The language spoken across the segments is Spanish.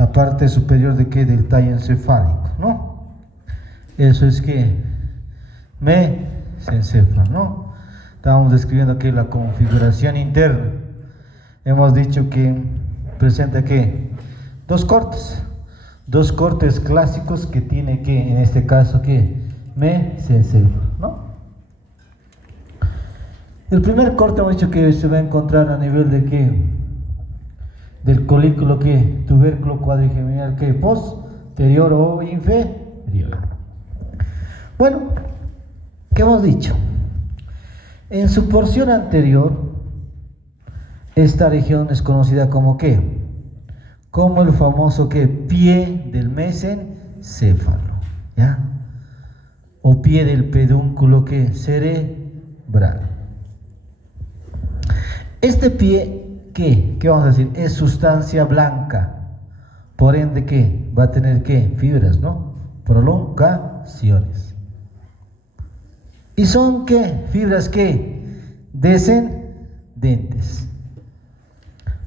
la parte superior de qué, del tallo encefálico, ¿no? Eso es que mesencéfalo, ¿no? Estábamos describiendo aquí la configuración interna. Hemos dicho que presenta que dos cortes clásicos que tiene que, en este caso, que mesencéfalo, ¿no? El primer corte hemos dicho que se va a encontrar a nivel de qué, del colículo que tubérculo cuadrigeminal que posterior o inferior. Bueno, ¿qué hemos dicho? En su porción anterior, esta región es conocida como ¿qué? Como el famoso ¿qué? Pie del mesencéfalo, ¿ya? O pie del pedúnculo ¿qué? Cerebral. Este pie, ¿qué vamos a decir? Es sustancia blanca, por ende, ¿qué? Va a tener ¿qué? Fibras, ¿no? Prolongaciones. ¿Y son qué? Fibras ¿qué? Descendentes.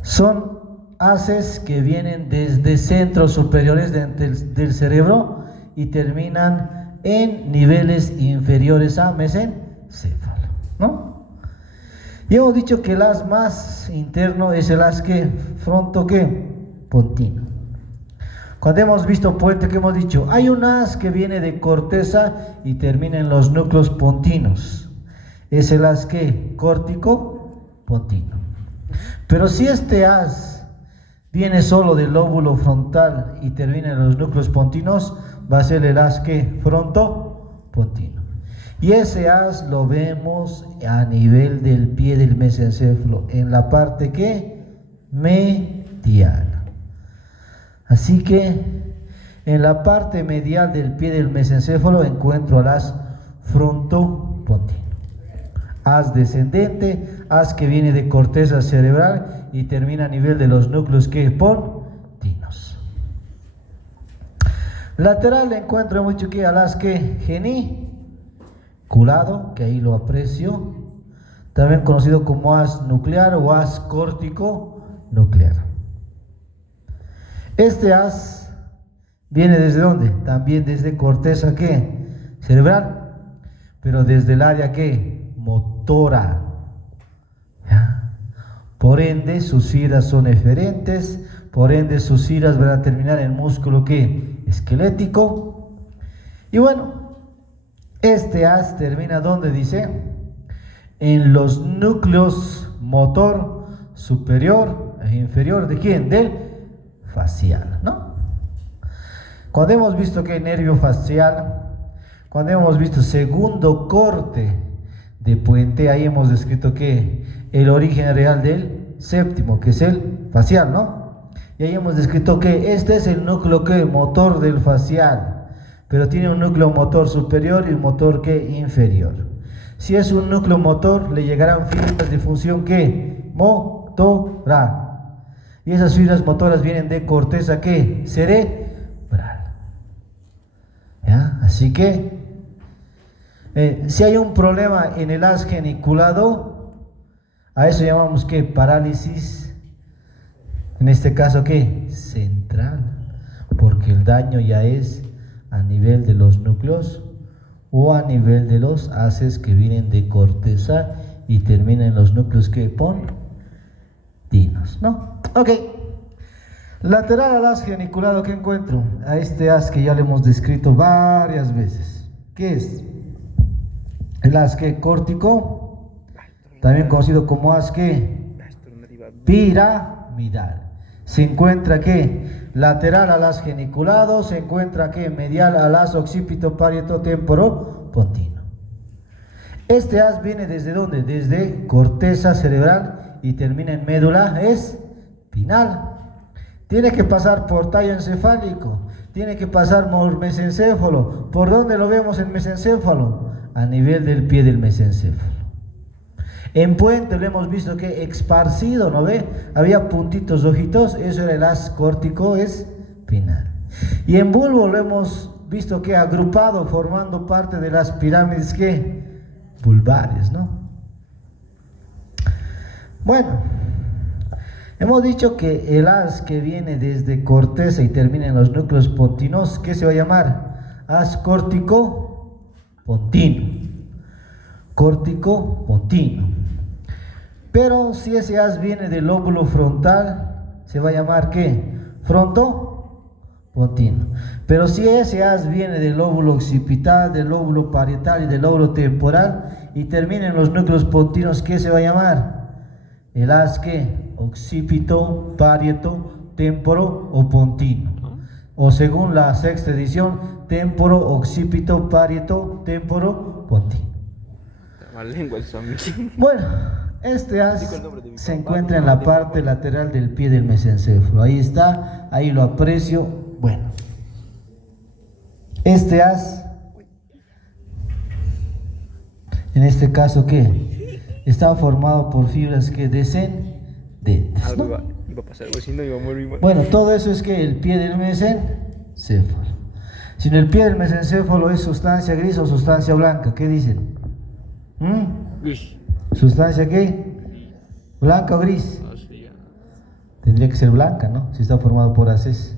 Son haces que vienen desde centros superiores del cerebro y terminan en niveles inferiores a mesencéfalo, ¿no? Y hemos dicho que el haz más interno es el haz que fronto ¿qué? Pontino. Cuando hemos visto puente, que hemos dicho, hay un haz que viene de corteza y termina en los núcleos pontinos. Es el haz que córtico pontino. Pero si este haz viene solo del lóbulo frontal y termina en los núcleos pontinos, va a ser el haz que fronto pontino. Y ese haz lo vemos a nivel del pie del mesencéfalo, en la parte que medial. Así que en la parte medial del pie del mesencéfalo encuentro al haz frontopontino. Haz descendente, haz que viene de corteza cerebral y termina a nivel de los núcleos que pontinos. Lateral encuentro mucho que al haz que geniculado, que ahí lo aprecio, también conocido como haz nuclear o haz córtico nuclear. Este haz viene desde ¿dónde? También desde corteza ¿qué? Cerebral, pero desde el área ¿qué? Motora. ¿Ya? Por ende sus fibras son eferentes, por ende sus fibras van a terminar en músculo ¿qué? Esquelético. Y bueno, este haz termina ¿dónde dice? En los núcleos motor superior e inferior ¿de quién? Del facial, ¿no? Cuando hemos visto que nervio facial, cuando hemos visto segundo corte de puente, ahí hemos descrito que el origen real del séptimo, que es el facial, ¿no? Y ahí hemos descrito que este es el núcleo que motor del facial, pero tiene un núcleo motor superior y un motor que inferior. Si es un núcleo motor, le llegarán fibras de función que motora. Y esas fibras motoras vienen de corteza ¿qué? Cerebral. ¿Ya? Así que si hay un problema en el haz geniculado, a eso llamamos ¿qué? Parálisis, en este caso ¿qué? Central, porque el daño ya es a nivel de los núcleos o a nivel de los haces que vienen de corteza y terminan en los núcleos que pontinos, ¿no? Ok. Lateral al haz geniculado, ¿qué encuentro? A este haz que ya le hemos descrito varias veces. ¿Qué es? El haz que córtico, también conocido como haz que piramidal. Se encuentra que lateral al haz geniculado, se encuentra que medial al haz occipito parieto temporo pontino. Este haz viene desde ¿dónde? Desde corteza cerebral y termina en médula espinal. Tiene que pasar por tallo encefálico, tiene que pasar por mesencéfalo. ¿Por dónde lo vemos en mesencéfalo? A nivel del pie del mesencéfalo. En puente lo hemos visto que esparcido, ¿no ve? Había puntitos rojitos, eso era el haz córtico espinal. Y en bulbo lo hemos visto que agrupado, formando parte de las pirámides que bulbares, ¿no? Bueno, Hemos dicho que el haz que viene desde corteza y termina en los núcleos pontinos, ¿qué se va a llamar? Haz córtico-pontino. Córtico-pontino. Pero si ese haz viene del lóbulo frontal, se va a llamar ¿qué? Frontopontino. Pero si ese haz viene del lóbulo occipital, del lóbulo parietal y del lóbulo temporal y termina en los núcleos pontinos, ¿qué se va a llamar? El haz ¿qué? Occipito, parieto, temporo o pontino. O según la sexta edición, temporo, occipito, parieto, temporo, pontino. Bueno, este haz se encuentra en la parte lateral del pie del mesencéfalo. Ahí está, ahí lo aprecio. Bueno, este haz, en este caso, ¿qué? Está formado por fibras que descendentes, ¿no? Iba a pasar algo así, no iba a morir. Bueno, todo eso es que el pie del mesencéfalo. Si en el pie del mesencéfalo es sustancia gris o sustancia blanca, ¿qué dicen? ¿Sustancia qué? ¿Blanca o gris? Tendría que ser blanca, ¿no? Si está formado por haces,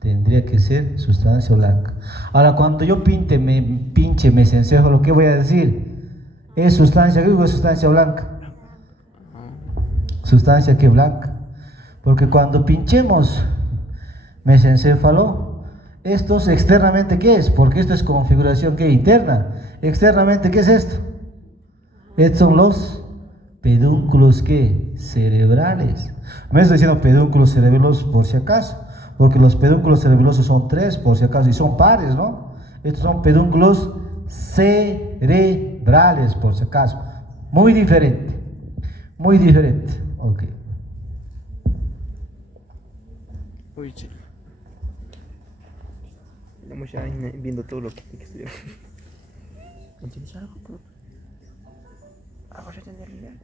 tendría que ser sustancia blanca. Ahora, cuando yo pinche mesencéfalo, ¿qué voy a decir? ¿Es sustancia gris o es sustancia blanca? Sustancia que blanca. Porque cuando pinchemos mesencéfalo, estos externamente ¿qué es? Porque esto es configuración ¿qué? Interna. Externamente ¿qué es esto? Estos son los pedúnculos ¿qué? Cerebrales. Me estoy diciendo pedúnculos cerebelosos por si acaso, porque los pedúnculos cerebelosos son 3 por si acaso y son pares, ¿no? Estos son pedúnculos cerebrales por si acaso. Muy diferente. Muy diferente. Ok. Uy, sí. Estamos ya viendo todo lo que hay que estudiar. ¿Entiendes algo? Algo se tiene que leer.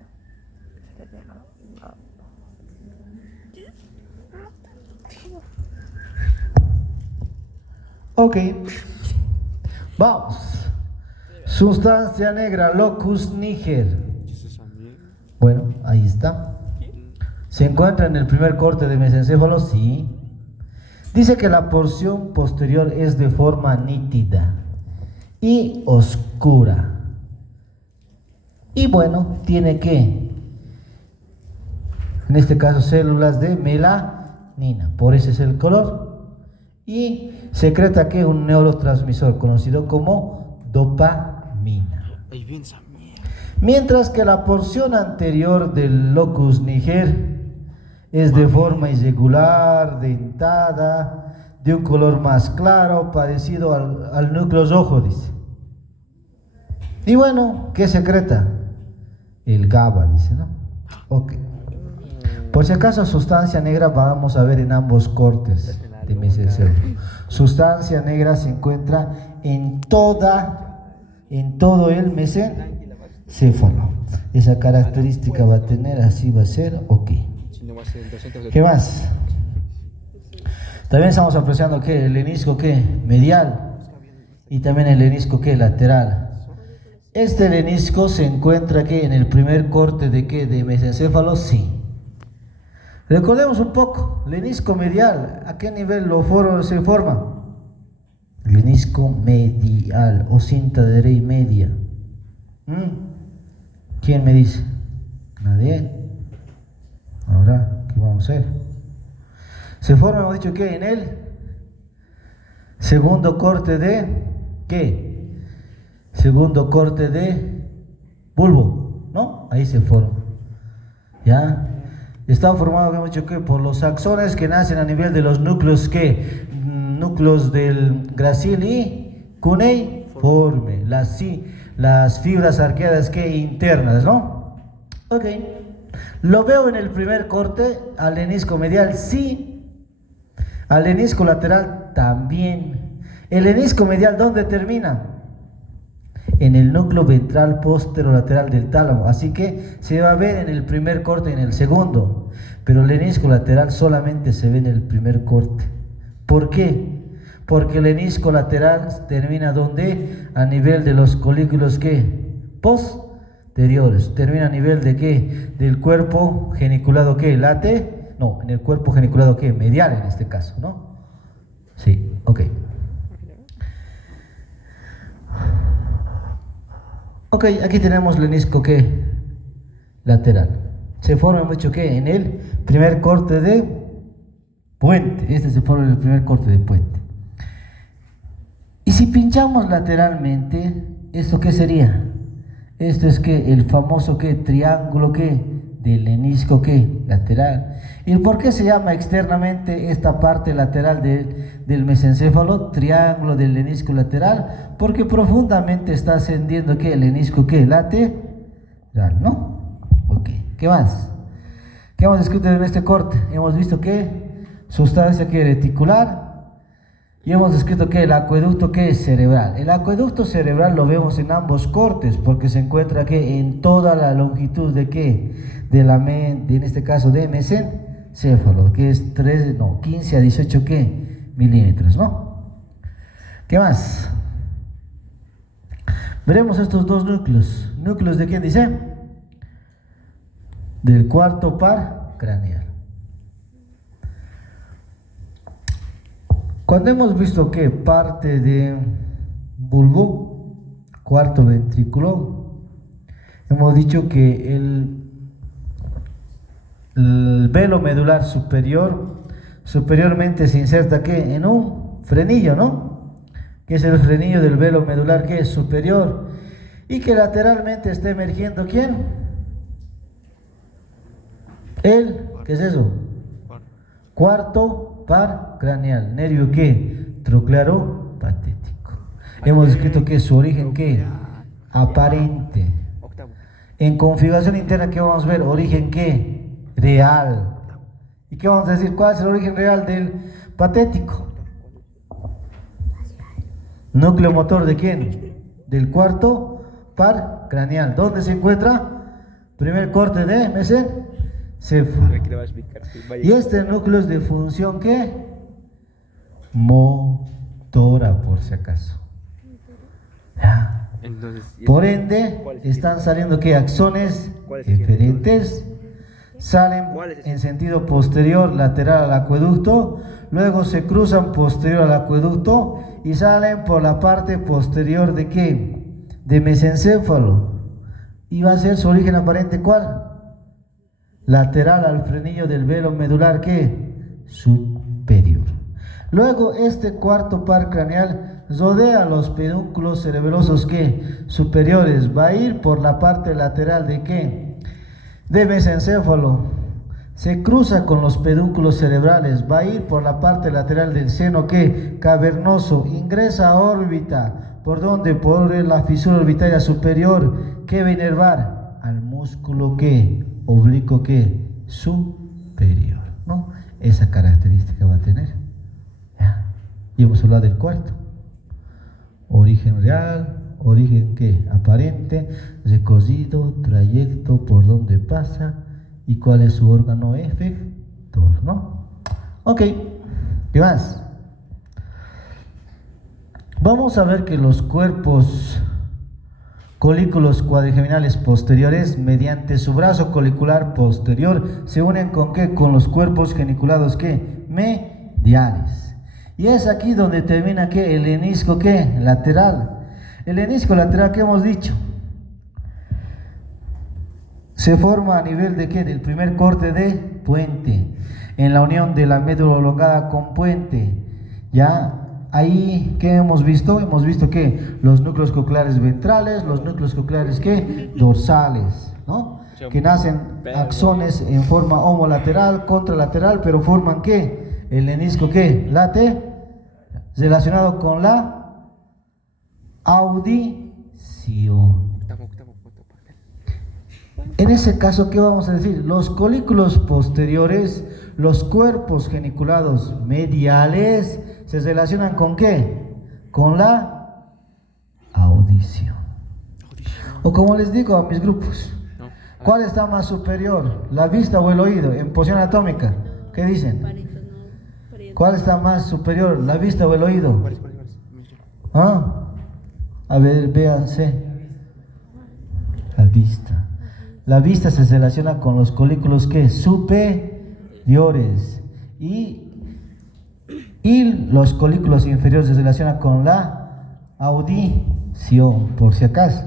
Ok. Vamos. Sustancia negra, locus niger. Bueno, ahí está. ¿Se encuentra en el primer corte de mesencéfalo? Sí. Dice que la porción posterior es de forma nítida y oscura. Y bueno, tiene que, en este caso, células de melanina. Por eso es el color. Y secreta que un neurotransmisor conocido como dopamina. Mientras que la porción anterior del locus niger es de forma irregular, dentada, de un color más claro, parecido al núcleo rojo, dice. Y bueno, ¿qué secreta? El GABA, dice, ¿no? Ok. Por si acaso, sustancia negra vamos a ver en ambos cortes de mesencéfalo. Sustancia negra se encuentra en todo el mesencéfalo. Esa característica va a tener, así va a ser, ok. ¿Qué más? También estamos apreciando que el lenisco medial y también el lenisco lateral. Este lenisco se encuentra en el primer corte de mesencéfalo, sí. Recordemos un poco, lenisco medial, ¿a qué nivel se forma? Lenisco medial o cinta de Rey media. ¿Quién me dice? Nadie. Ahora, ¿qué vamos a hacer? Se forma, hemos dicho que en el segundo corte de ¿qué? Segundo corte de bulbo, ¿no? Ahí se forma. ¿Ya? Está formado, hemos dicho que por los axones que nacen a nivel de los núcleos núcleos del gracil y cuneiforme, las fibras arqueadas internas, ¿no? Ok. Lo veo en el primer corte, al lenisco medial sí, al lenisco lateral también. El lenisco medial, ¿dónde termina? En el núcleo ventral posterolateral del tálamo, así que se va a ver en el primer corte y en el segundo, pero el lenisco lateral solamente se ve en el primer corte. ¿Por qué? Porque el lenisco lateral termina ¿dónde? A nivel de los colículos posteriores, termina a nivel de ¿qué? Del cuerpo geniculado lateral, No, en el cuerpo geniculado ¿qué? Medial en este caso, ¿no? Sí, ok. Ok, aquí tenemos lenisco ¿qué? Lateral. Se forma mucho ¿qué? En el primer corte de puente. Este se forma en el primer corte de puente. Y si pinchamos lateralmente, ¿esto qué sería? Esto es que el famoso ¿qué? Triángulo ¿qué? Del lenisco ¿qué? Lateral. ¿Y por qué se llama externamente esta parte lateral del mesencéfalo triángulo del lenisco lateral? Porque profundamente está ascendiendo ¿qué? El lenisco ¿qué? Lateral, ¿no? Ok, ¿qué más? ¿Qué hemos escrito en este corte? Hemos visto que sustancia ¿qué? Reticular. Y hemos escrito que el acueducto que es cerebral. El acueducto cerebral lo vemos en ambos cortes porque se encuentra que en toda la longitud de qué, de la mente, en este caso de mesencéfalo, que es 15 a 18 ¿qué? Milímetros, ¿no? ¿Qué más? Veremos estos dos núcleos. ¿Núcleos de quién dice? Del cuarto par craneal. Cuando hemos visto que parte de bulbo, cuarto ventrículo, hemos dicho que el velo medular superiormente se inserta ¿qué? En un frenillo, ¿no? Que es el frenillo del velo medular que es superior y que lateralmente está emergiendo ¿quién? ¿Qué es eso? Cuarto par craneal, nervio ¿qué? Troclaro patético. Hemos escrito que su origen ¿qué? Aparente. En configuración interna ¿qué vamos a ver? Origen ¿qué? Real. ¿Y qué vamos a decir? ¿Cuál es el origen real del patético? Núcleo motor ¿de quién? Del cuarto par craneal. ¿Dónde se encuentra? Primer corte de mesencéfalo. Y este núcleo es de función ¿qué? Motora, por si acaso. ¿Ya? Entonces, por ende, están saliendo ¿qué? Axones eferentes. Salen en sentido posterior, lateral al acueducto. Luego se cruzan posterior al acueducto y salen por la parte posterior ¿de qué? De mesencéfalo. Y va a ser su origen aparente ¿cuál? Lateral al frenillo del velo medular ¿qué? Superior. Luego este cuarto par craneal rodea los pedúnculos cerebelosos ¿qué? Superiores. Va a ir por la parte lateral ¿de qué? De mesencéfalo. Se cruza con los pedúnculos cerebrales. Va a ir por la parte lateral del seno ¿qué? Cavernoso. Ingresa a órbita. ¿Por dónde? Por la fisura orbitaria superior. ¿Qué va a inervar? Al músculo ¿qué? Oblicuo ¿qué? Superior, ¿no? Esa característica va a tener. ¿Ya? Y hemos hablado del cuarto. Origen real, origen ¿qué? Aparente, recorrido, trayecto, por dónde pasa y cuál es su órgano efector, ¿no? Ok, ¿qué más? Vamos a ver que los cuerpos colículos cuadrigeminales posteriores mediante su brazo colicular posterior se unen con ¿qué? Con los cuerpos geniculados ¿qué? Mediales. Y es aquí donde termina ¿qué? El lenisco ¿qué? Lateral. El lenisco lateral que hemos dicho se forma a nivel de ¿qué? Del primer corte de puente, en la unión de la médula elongada con puente. Ya ahí, ¿qué hemos visto? Hemos visto que los núcleos cocleares ventrales, los núcleos cocleares ¿qué? Dorsales, ¿no? Que nacen axones en forma homolateral, contralateral, pero forman ¿qué? El lenisco ¿qué? Lateral, relacionado con la audición. En ese caso, ¿qué vamos a decir? Los colículos posteriores, los cuerpos geniculados mediales, se relacionan con ¿qué? Con la audición. O como les digo a mis grupos, ¿cuál está más superior? ¿La vista o el oído? En posición anatómica, ¿qué dicen? ¿Cuál está más superior? ¿La vista o el oído? ¿Ah? A ver, véanse. La vista. La vista se relaciona con los colículos ¿qué? Superiores. diores. Y los colículos inferiores se relacionan con la audición, por si acaso.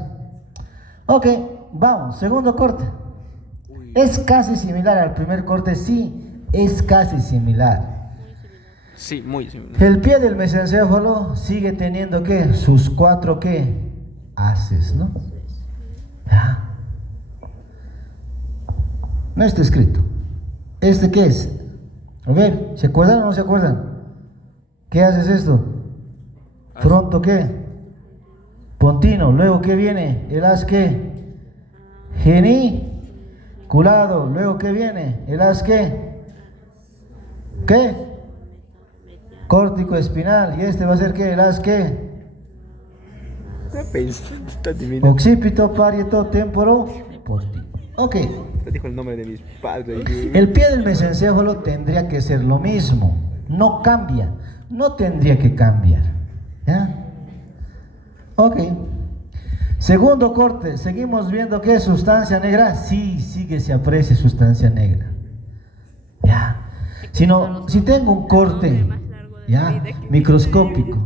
Ok, vamos, segundo corte. ¿Es casi similar al primer corte? Sí, es casi similar. Sí, muy similar. El pie del mesencéfalo sigue teniendo ¿qué? Sus cuatro ¿qué? Haces, ¿no? ¿Ya? No está escrito. ¿Este qué es? A ver, ¿se acuerdan o no se acuerdan? ¿Qué haces esto? Fronto ¿qué? Pontino. Luego ¿qué viene? El haz ¿qué? Geniculado. Luego ¿qué viene? El haz ¿qué? ¿Qué? Córtico espinal. ¿Y este va a ser qué? El haz ¿qué? Occipito, parieto, temporo, pontino. Ok. Te dijo el nombre de mis padres. El pie del mesencéfalo tendría que ser lo mismo. No cambia. No tendría que cambiar. ¿Ya? Ok. Segundo corte. Seguimos viendo que es sustancia negra. Sí, sigue se aprecia sustancia negra. ¿Ya? Si tengo un corte, ¿ya? Microscópico.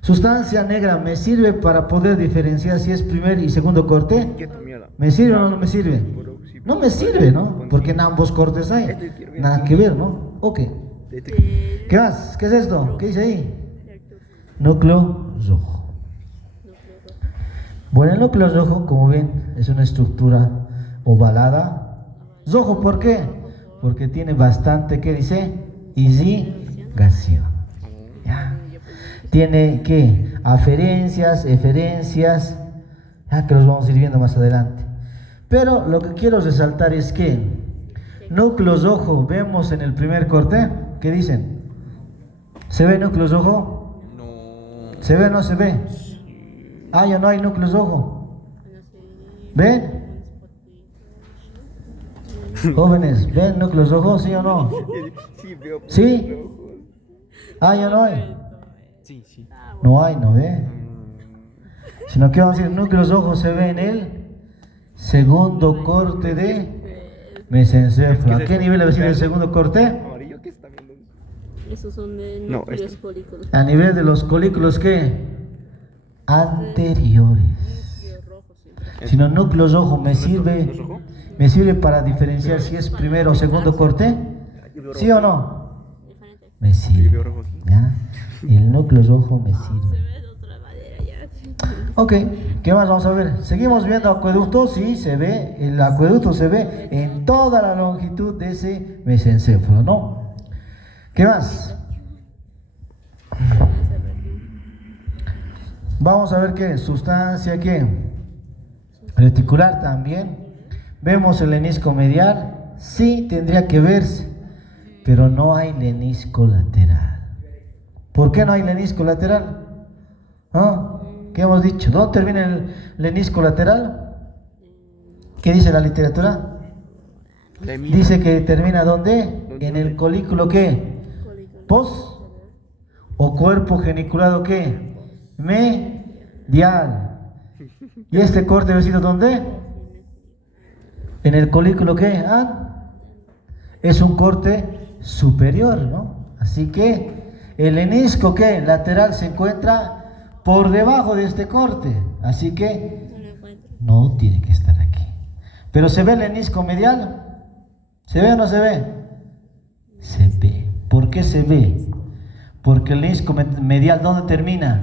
Sustancia negra me sirve para poder diferenciar si es primer y segundo corte. ¿Me sirve o no me sirve? No me sirve, ¿no? Porque en ambos cortes hay. Nada que ver, ¿no? Ok. ¿Qué más? ¿Qué es esto? ¿Qué dice ahí? Núcleo rojo. Bueno, el núcleo rojo, como ven, es una estructura ovalada. Rojo, ¿por qué? Porque tiene bastante, ¿qué dice? Irrigación. ¿Ya? Tiene, ¿qué? Aferencias, eferencias, ya que los vamos a ir viendo más adelante. Pero lo que quiero resaltar es que núcleo rojo vemos en el primer corte. ¿Qué dicen? ¿Se ve núcleo rojo? No. ¿Se ve o no se ve? Ah, ya no hay núcleo rojo. ¿Ven? Jóvenes, ¿ven núcleo rojo? ¿Sí o no? Sí, veo. ¿Sí? Ah, ya no hay. Sí, sí. No hay, ¿no ve? Sino que vamos a decir, núcleo rojo se ve en el segundo corte de mesencéfalo. ¿A qué nivel va a ser el segundo corte? Amarillo, ¿qué está viendo? Esos son de No, núcleos este. folículos. A nivel de los colículos, ¿qué? Anteriores. Núcleo rojo, sí. Si no, núcleo rojo me sirve para diferenciar si es primero o segundo corte. ¿Sí o no? Diferente. Me sirve. ¿Ya? El núcleo rojo me Se sirve. ve de otra manera ya. Ok, ¿qué más vamos a ver? Seguimos viendo acueducto. Sí, se ve, el acueducto se ve en toda la longitud de ese mesencéfalo, ¿no? ¿Qué más? Vamos a ver qué sustancia, qué reticular también. Vemos el lenisco medial, sí tendría que verse, pero no hay lenisco lateral. ¿Por qué no hay lenisco lateral? ¿Ah? ¿Qué hemos dicho? ¿Dónde termina el lenisco lateral? ¿Qué dice la literatura? Dice que termina ¿dónde? En el colículo ¿qué? Pos o cuerpo geniculado ¿qué? Medial. ¿Y este corte ha sido dónde? En el colículo ¿qué? Ah, es un corte superior, ¿no? Así que el lenisco ¿qué? Lateral se encuentra por debajo de este corte. Así que no tiene que estar aquí. Pero ¿se ve el lenisco medial? ¿Se ve o no se ve? Se ve. ¿Por qué se ve? Porque el lenisco medial ¿dónde termina?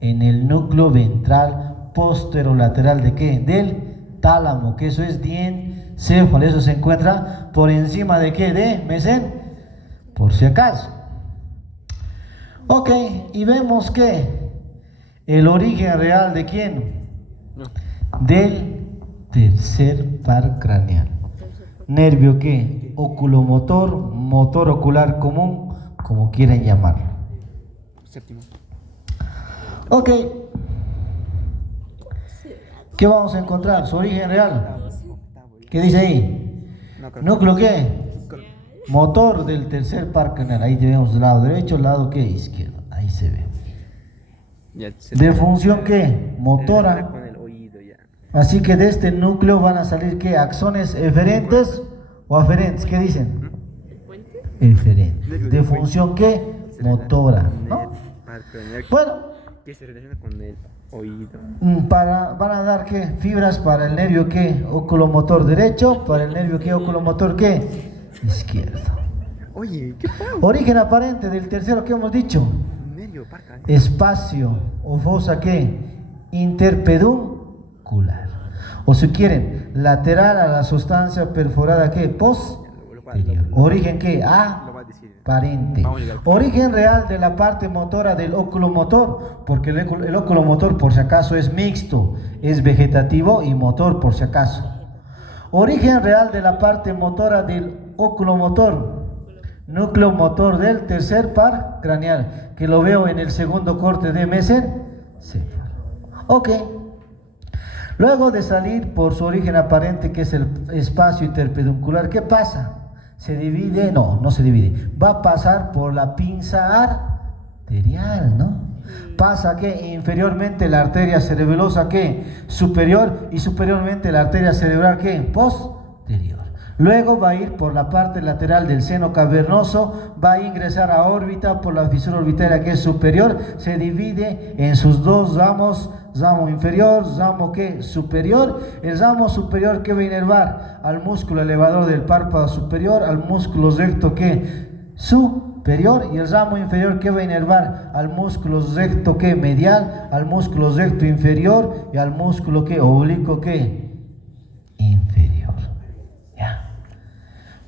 En el núcleo ventral posterolateral ¿de qué? Del tálamo, que eso es diencéfalo. Eso se encuentra por encima ¿de qué? De mesen, por si acaso. Ok, y vemos que el origen real ¿de quién? No. Del tercer par craneal. Nervio ¿qué? Oculomotor, motor ocular común, como quieran llamarlo. Séptimo. Ok. ¿Qué vamos a encontrar? Su origen real. ¿Qué dice ahí? ¿Núcleo qué? Motor del tercer par craneal. Ahí tenemos el lado derecho, el lado ¿qué? Izquierdo. Ahí se ve. Ya se- ¿De función qué? Motora. Con el oído ya. Así que de este núcleo van a salir ¿qué? Axones eferentes o aferentes. ¿Qué dicen? eferente. ¿De función qué? Motora, ¿no? Bueno, Que se relaciona con el oído. van a dar ¿qué? Fibras para el nervio ¿qué? Oculomotor derecho, para el nervio ¿qué? Oculomotor ¿qué? Izquierdo. Oye, ¿qué pasa? Origen aparente del tercero que hemos dicho. Nervio, parca. Espacio o fosa ¿qué? Interpeduncular. O si quieren, lateral a la sustancia perforada ¿qué? Posterior. Origen ¿qué? Lo va a decir. Aparente. Vamos a llegar. Origen real de la parte motora del oculomotor, porque el oculomotor por si acaso es mixto, es vegetativo y motor por si acaso. Origen real de la parte motora del oculomotor, núcleo motor del tercer par craneal, que lo veo en el segundo corte de mesencéfalo. Ok. Luego de salir por su origen aparente, que es el espacio interpeduncular, ¿qué pasa? ¿Se divide? No, no se divide. Va a pasar por la pinza arterial, ¿no? Pasa que inferiormente la arteria cerebelosa, ¿qué? Superior, y superiormente la arteria cerebral, ¿qué? Posterior. Luego va a ir por la parte lateral del seno cavernoso, va a ingresar a órbita por la fisura orbitaria que es superior, se divide en sus dos ramos, ramo inferior, ramo que superior. El ramo superior que va a inervar al músculo elevador del párpado superior, al músculo recto que superior, y el ramo inferior que va a inervar al músculo recto que medial, al músculo recto inferior y al músculo que oblicuo que inferior. ¿Ya?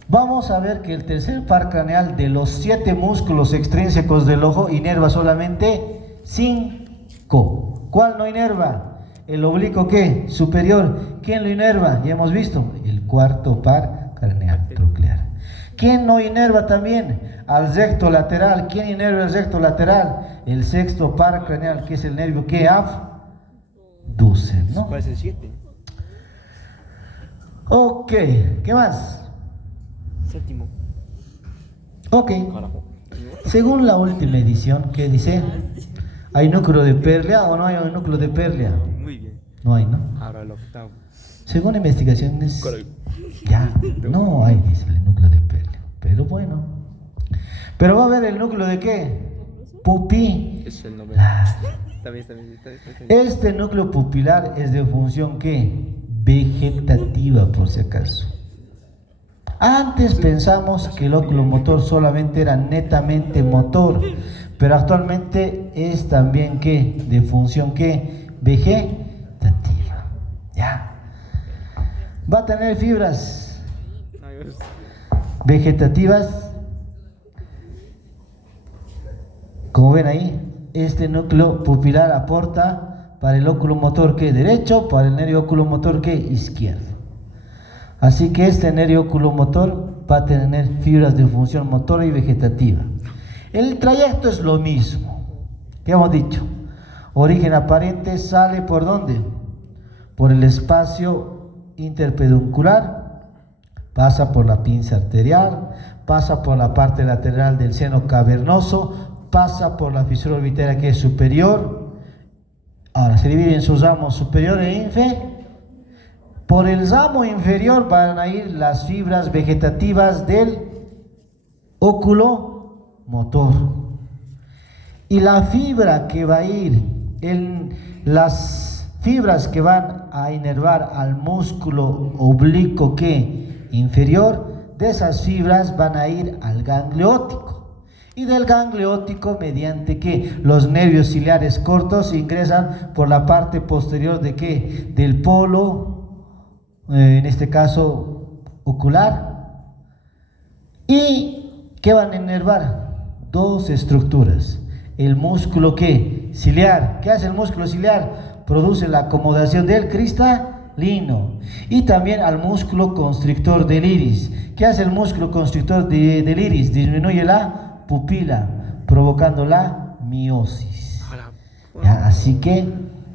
Vamos a ver que el tercer par craneal de los 7 músculos extrínsecos del ojo inerva solamente 5. ¿Cuál no inerva? El oblicuo ¿qué? Superior. ¿Quién lo inerva? Ya hemos visto, el cuarto par craneal troclear. ¿Quién no inerva también? Al recto lateral. ¿Quién inerva el recto lateral? El sexto par craneal, que es el nervio que abducen, ¿no? ¿Cuál es el 7? Ok, ¿qué más? Séptimo. Ok, Carajo. según la última edición, ¿qué dice? ¿Hay núcleo de Perlia o no hay un núcleo de Perlia? Muy bien. No hay, ¿no? Ahora el octavo. Según investigaciones, Caray. ya, no hay, dice el núcleo de Perlia. Pero bueno. Pero va a haber el núcleo de ¿qué? Pupilar. Es el noveno. También. Este núcleo pupilar es de función ¿qué? Vegetativa, por si acaso. Antes pensamos que el oculomotor solamente era netamente motor, pero actualmente es también ¿qué? De función ¿qué? Vegetativa. Ya. Va a tener fibras vegetativas. Como ven ahí, este núcleo pupilar aporta para el oculomotor ¿qué? Derecho, para el nervio oculomotor ¿qué? Izquierdo. Así que este nervio oculomotor va a tener fibras de función motora y vegetativa. El trayecto es lo mismo. ¿Qué hemos dicho? Origen aparente sale ¿por dónde? Por el espacio interpeduncular, pasa por la pinza arterial, pasa por la parte lateral del seno cavernoso, pasa por la fisura orbitaria que es superior. Ahora se divide en sus ramos superior e inferior. Por el ramo inferior van a ir las fibras vegetativas del oculomotor. Y la fibra que va a ir, las fibras que van a inervar al músculo oblicuo que inferior, de esas fibras van a ir al ganglio óptico. Y del ganglio óptico, mediante que los nervios ciliares cortos ingresan por la parte posterior de qué? Del polo, en este caso ocular. ¿Y qué van a inervar? Dos estructuras. El músculo ¿qué? Ciliar. ¿Qué hace el músculo ciliar? Produce la acomodación del cristalino. Y también al músculo constrictor del iris. ¿Qué hace el músculo constrictor del iris? Disminuye la pupila, provocando la miosis. ¿Ya? Así que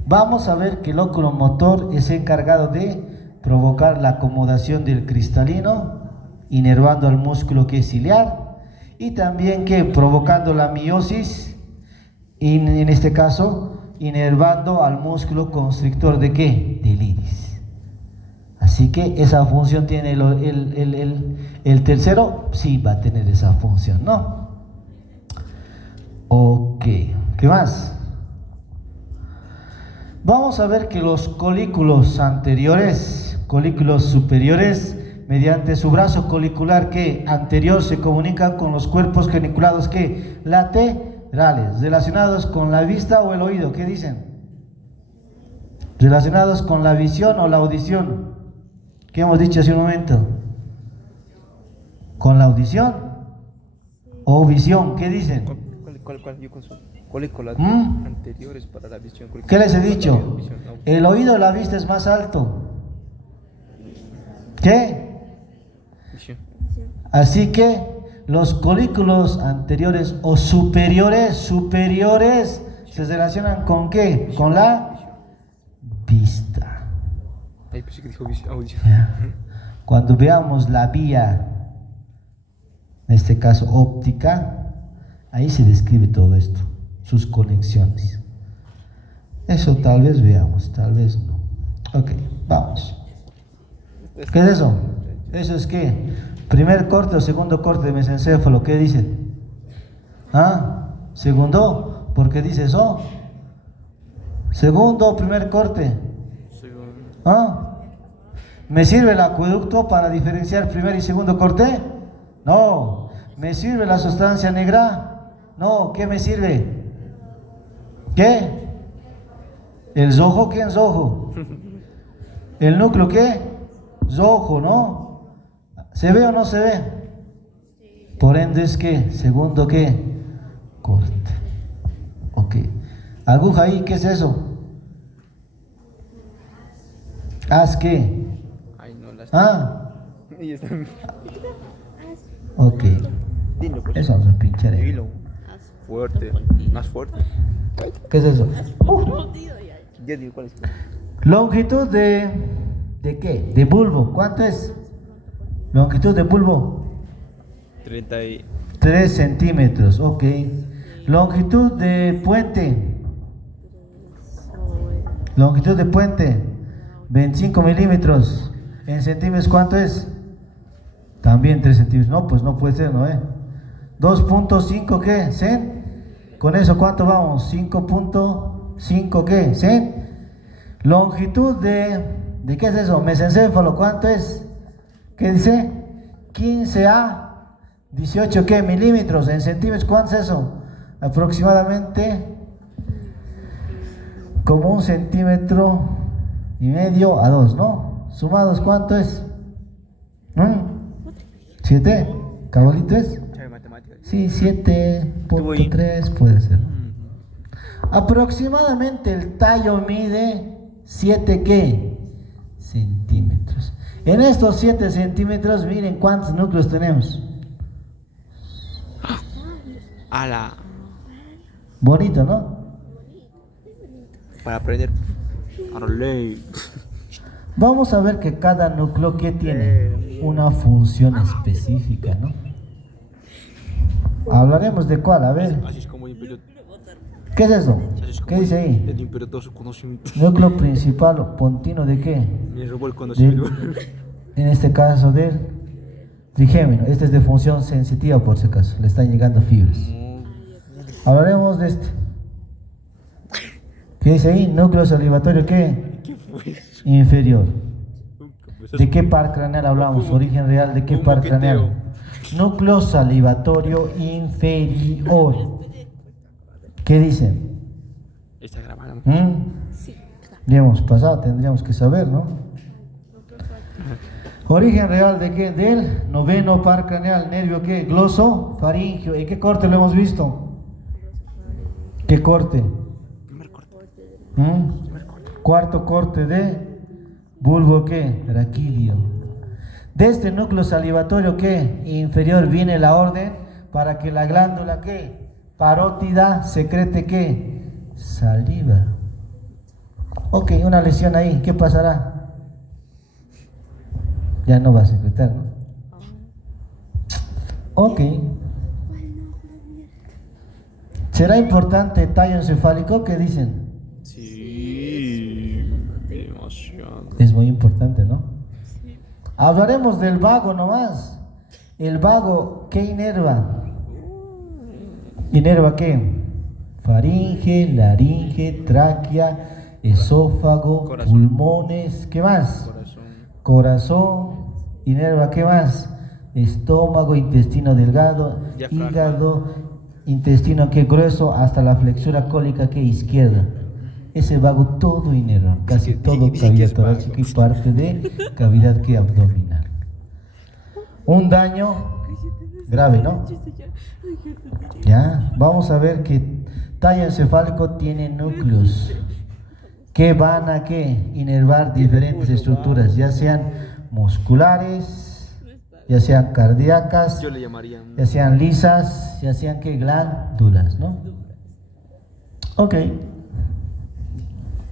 vamos a ver que el oculomotor es encargado de provocar la acomodación del cristalino, inervando al músculo que es ciliar, y también que provocando la miosis, en este caso, inervando al músculo constrictor de ¿qué? Del iris. Así Así que esa función tiene el tercero, sí va a tener esa función, ¿no? Ok, ¿qué más? Vamos a ver que los colículos anteriores, colículos superiores, mediante su brazo colicular que anterior se comunican con los cuerpos geniculados que laterales, relacionados con la vista o el oído. ¿Qué dicen? Relacionados con la visión o la audición. ¿Qué hemos dicho hace un momento? ¿Con la audición o visión? ¿Qué dicen? ¿Cuál? Yo consulto. ¿Cuáles con las anteriores para la visión? ¿Qué les he dicho? El oído o la vista es más alto. ¿Qué? Visión. Así que los colículos anteriores o superiores se relacionan con ¿qué? Con la vista. Ahí pensé que dijo audición. Cuando veamos la vía, en este caso óptica, ahí se describe todo esto, sus conexiones. Eso tal vez veamos, tal vez no. Ok, vamos. ¿Qué es eso? ¿Eso es qué? ¿Primer corte o segundo corte de mesencéfalo? ¿Qué dice? ¿Ah? ¿Segundo? ¿Por qué dice eso? ¿Segundo o primer corte? ¿Ah? ¿Me sirve el acueducto para diferenciar primer y segundo corte? No. ¿Me sirve la sustancia negra? No. ¿Qué me sirve? ¿Qué? ¿El zojo? ¿Quién es zojo? ¿El núcleo qué? Zojo, ¿no? ¿Se ve o no se ve? Por ende es que, segundo qué? Corte. Ok. Aguja ahí, ¿qué es eso? ¿Haz qué? Ay, no, las. Ah, Ahí está. ok. Dilo, pues. Eso vamos a pinchar ahí. Dilo. Fuerte. Más fuerte. ¿Qué es eso? Ya digo cuál es. Longitud ¿de qué? De bulbo. ¿Cuánto es? Longitud de bulbo. 3 centímetros, ok. Longitud de puente. Longitud de puente. 25 milímetros. ¿En centímetros cuánto es? También 3 centímetros. No, pues no puede ser, ¿no? 2.5 ¿qué? ¿Cen? Con eso, ¿cuánto vamos? 5.5 ¿qué? ¿Cen? Longitud ¿de qué es eso? Mesencéfalo, ¿cuánto es? ¿Qué dice? 15 a 18 ¿qué? Milímetros. ¿En centímetros cuánto es eso? Aproximadamente como 1,5 centímetros a 2, ¿no? Sumados, ¿cuánto es? 7. ¿Cabalito es? Chave matemática. Sí, 7.3 puede ser. Aproximadamente el tallo mide 7 ¿qué? Centímetros. En estos 7 centímetros, miren cuántos núcleos tenemos. ¡Hala! Bonito, ¿no? Para aprender. Arley. Vamos a ver que cada núcleo que tiene una función específica, ¿no? Hablaremos de cuál, a ver. Así es como impidió. ¿Qué es eso? ¿Qué dice ahí? El impidió todo su conocimiento. Núcleo principal o pontino ¿de qué? Me robó el conocimiento. En este caso del trigémino. Este es de función sensitiva por si acaso, le están llegando fibras. Hablaremos de este. ¿Qué dice ahí? Núcleo salivatorio ¿qué? ¿Qué fue eso? Inferior. ¿De qué par craneal hablamos? Origen real, ¿de qué un par moqueteo. craneal? Núcleo salivatorio inferior. ¿Qué dicen? Está grabado. Ya hemos pasado, tendríamos que saber, ¿no? Origen real de qué? Del noveno par craneal, nervio ¿qué? Gloso faringio. ¿Y qué corte lo hemos visto? ¿Qué corte? Primer corte. Cuarto corte de bulbo ¿qué? Raquídeo. De este núcleo salivatorio ¿qué? Inferior viene la orden para que la glándula ¿qué? Parótida secrete ¿qué? Saliva. Ok, una lesión ahí, ¿qué pasará? Ya no va a secretar, ¿no? Ok. ¿Será importante tallo encefálico? ¿Qué dicen? Sí. Demasiado. Es muy importante, ¿no? Hablaremos del vago nomás. El vago, ¿qué inerva? ¿Inerva qué? Faringe, laringe, tráquea, esófago, Corazón. pulmones, ¿qué más? Corazón, inerva, ¿qué más? Estómago, intestino delgado, Diafragma. hígado, intestino que grueso, hasta la flexura cólica que izquierda. Ese vago todo inerva, casi que- todo dice que cavidad es vago. torácica y parte de cavidad que abdominal. Un daño grave, ¿no? Ya, vamos a ver que tallo encefálico tiene núcleos que van a ¿qué? Inervar diferentes estructuras, ya sean musculares, ya sean cardíacas, Yo le llamaría ya sean lisas, ya sean ¿qué? Glándulas, ¿no? Ok.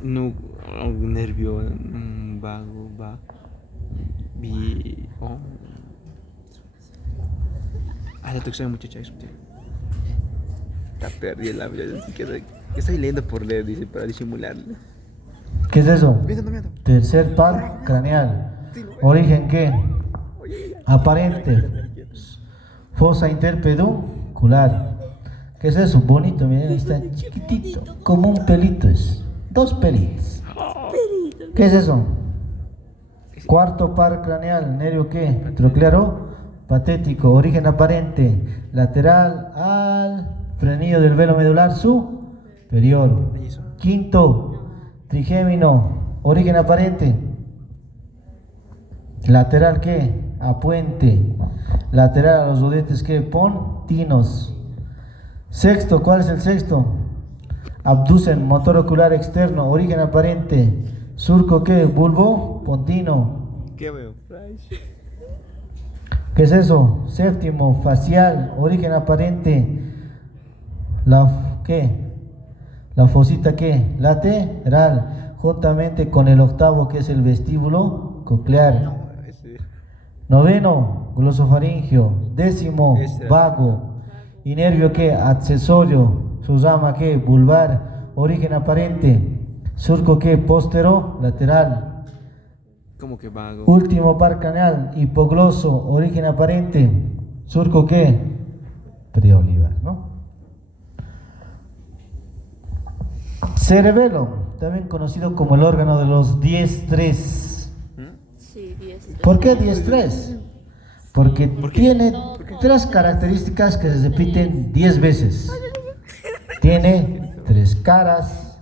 un nervio vago, va. Oh. Ah, la tuxedo muchacha, eso, tío. Está perdida la vida, así que estoy leyendo por leer, dice, para disimularlo. ¿Qué es eso? Miento. Tercer par craneal. ¿Origen qué? Aparente. Fosa interpeduncular. ¿Qué es eso? Bonito, miren, ahí está chiquitito, como un pelito es. 2 pelitos. ¿Qué es eso? Cuarto par craneal, nervio qué? Troclearo patético, origen aparente, lateral al frenillo del velo medular superior. Quinto, trigémino, origen aparente, lateral qué? A puente, lateral a los rodetes qué? Pontinos. Sexto, ¿cuál es el sexto? Abducen, motor ocular externo, origen aparente, surco qué? Bulbo pontino. ¿Qué veo? ¿Qué es eso? Séptimo, facial, origen aparente. ¿Qué? La fosita ¿qué? Lateral, juntamente con el octavo que es el vestíbulo coclear. Noveno, glosofaringio. Décimo, vago. Y nervio ¿qué? Accesorio. Su rama ¿qué? Vulvar, origen aparente. Surco ¿qué? Postero, lateral. ¿Cómo que vago? Último par craneal, hipogloso, origen aparente, surco ¿qué? Preolivar, ¿no? Cerebelo, también conocido como el órgano de los 10-3. Sí, 10. ¿Por qué 10-3? Porque tiene 3 características que se repiten 10 veces. Tiene 3 caras,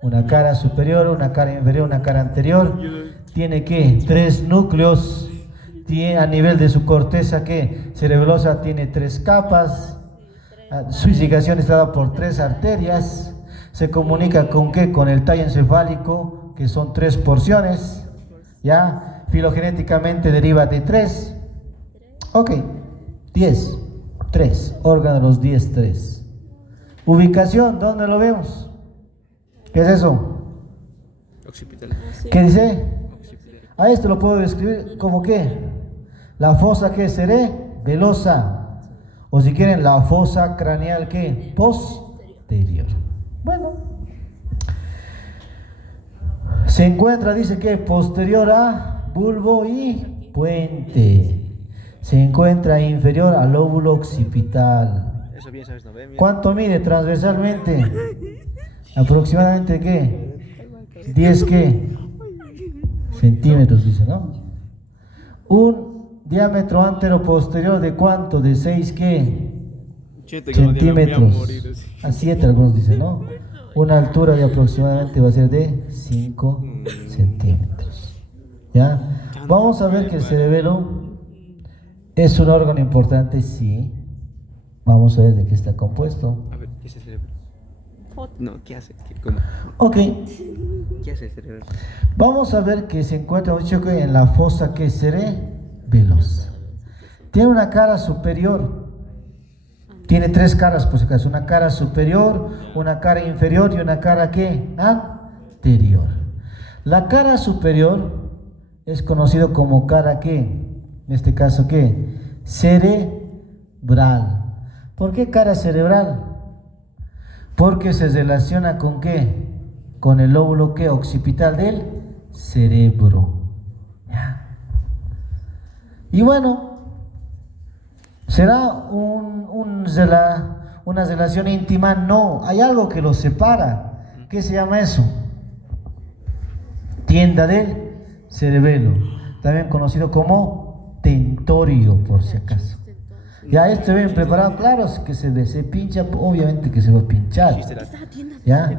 una cara superior, una cara inferior, una cara anterior. Tiene ¿qué? 3 núcleos. Tiene a nivel de su corteza ¿qué? Cerebelosa tiene 3 capas. Su irrigación está dada por 3 arterias. Se comunica con ¿qué? Con el tallo encefálico, que son 3 porciones. ¿Ya? Filogenéticamente deriva de 3. Ok, 10, 3, órgano de los 10-3. Ubicación, ¿dónde lo vemos? ¿Qué es eso? Occipital. ¿Qué dice? A esto lo puedo describir como ¿qué? La fosa ¿qué? Cerebelosa. O si quieren, la fosa craneal ¿qué? Posterior. Bueno. Se encuentra, dice que posterior a bulbo y puente. Se encuentra inferior al lóbulo occipital. Eso bien sabes, ¿no? Ve, mira. ¿Cuánto mide transversalmente? Aproximadamente ¿qué? 10 ¿qué? Centímetros, dice, ¿no? Un diámetro antero posterior de ¿cuánto? De 6 ¿qué? Chete, que no diga, voy a Centímetros. morir así. A 7 algunos dicen, ¿no? Una altura de aproximadamente va a ser de 5 centímetros. ¿Ya? Vamos a ver que el cerebelo es un órgano importante, sí. Vamos a ver de qué está compuesto. A ver, ¿qué es el cerebro? No, ¿qué hace? ¿Cómo? Ok. ¿Qué hace el cerebro? Vamos a ver que se encuentra en la fosa que cerebelosa. Tiene una cara superior. Tiene 3 caras, por si acaso. Una cara superior, una cara inferior y una cara ¿qué? Anterior. La cara superior es conocido como cara ¿qué? En este caso ¿qué? Cerebral. ¿Por qué cara cerebral? Porque se relaciona con ¿qué? Con el lóbulo ¿qué? Occipital del cerebro. ¿Ya? Y bueno, ¿será una relación íntima? No, hay algo que los separa. ¿Qué se llama eso? Tienda del cerebelo, también conocido como tentorio, por si acaso. Ya esto bien preparado, claro es que se pincha, obviamente que se va a pinchar. ¿Ya?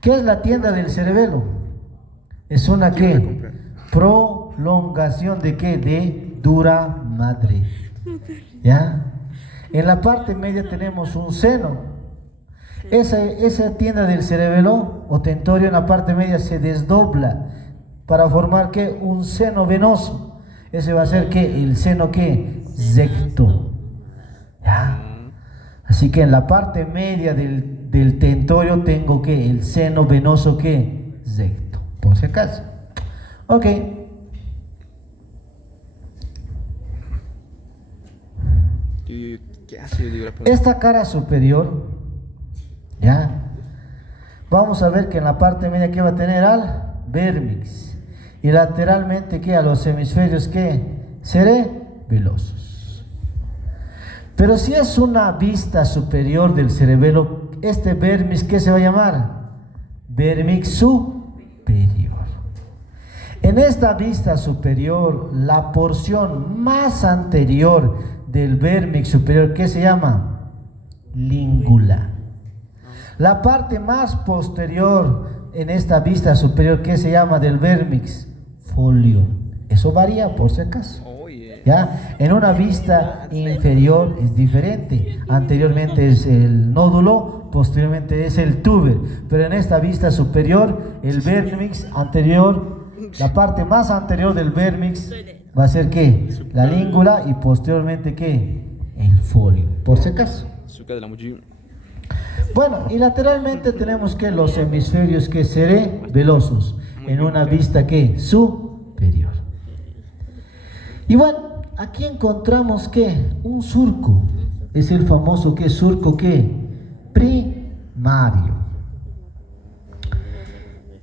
¿Qué es la tienda del cerebelo? Es una ¿qué? Prolongación de ¿qué? De dura madre. ¿Ya? En la parte media tenemos un seno. Esa tienda del cerebelo o tentorio en la parte media se desdobla para formar ¿qué? Un seno venoso. Ese va a ser ¿qué? El seno ¿qué? Recto. ¿Ya? Así que en la parte media del tentorio tengo que el seno venoso que recto, por si acaso. Ok. ¿Qué hace? Yo digo la pregunta. Esta cara superior, ya, vamos a ver que en la parte media que va a tener al vérmix y lateralmente que a los hemisferios que cerebelosos. Pero si es una vista superior del cerebelo, este vérmix, ¿qué se va a llamar? Vérmix superior. En esta vista superior, la porción más anterior del vérmix superior, ¿qué se llama? Língula. La parte más posterior en esta vista superior, ¿qué se llama del vérmix? Folio. Eso varía por si acaso. ¿Ya? En una vista inferior es diferente. Anteriormente es el nódulo, posteriormente es el tuber. Pero en esta vista superior, el vérmix anterior, la parte más anterior del vérmix va a ser ¿qué? La língula y posteriormente ¿qué? El folio, por si acaso. Bueno, y lateralmente tenemos que los hemisferios que cerebelosos en una vista que superior. Y bueno, aquí encontramos que un surco, es el famoso que surco que primario.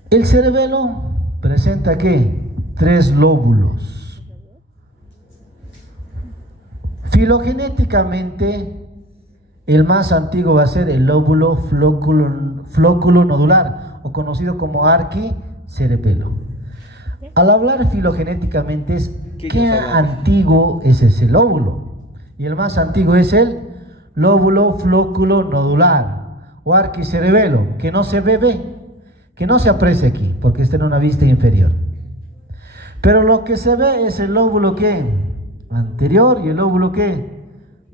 El cerebelo presenta que 3 lóbulos. Filogenéticamente, el más antiguo va a ser el lóbulo flóculo nodular, o conocido como arquicerebelo. Al hablar filogenéticamente es qué antiguo es ese lóbulo. Y el más antiguo es el lóbulo flóculo nodular o arquicerebelo, que no se ve, que no se aprecia aquí, porque está en una vista inferior. Pero lo que se ve es el lóbulo que anterior y el lóbulo que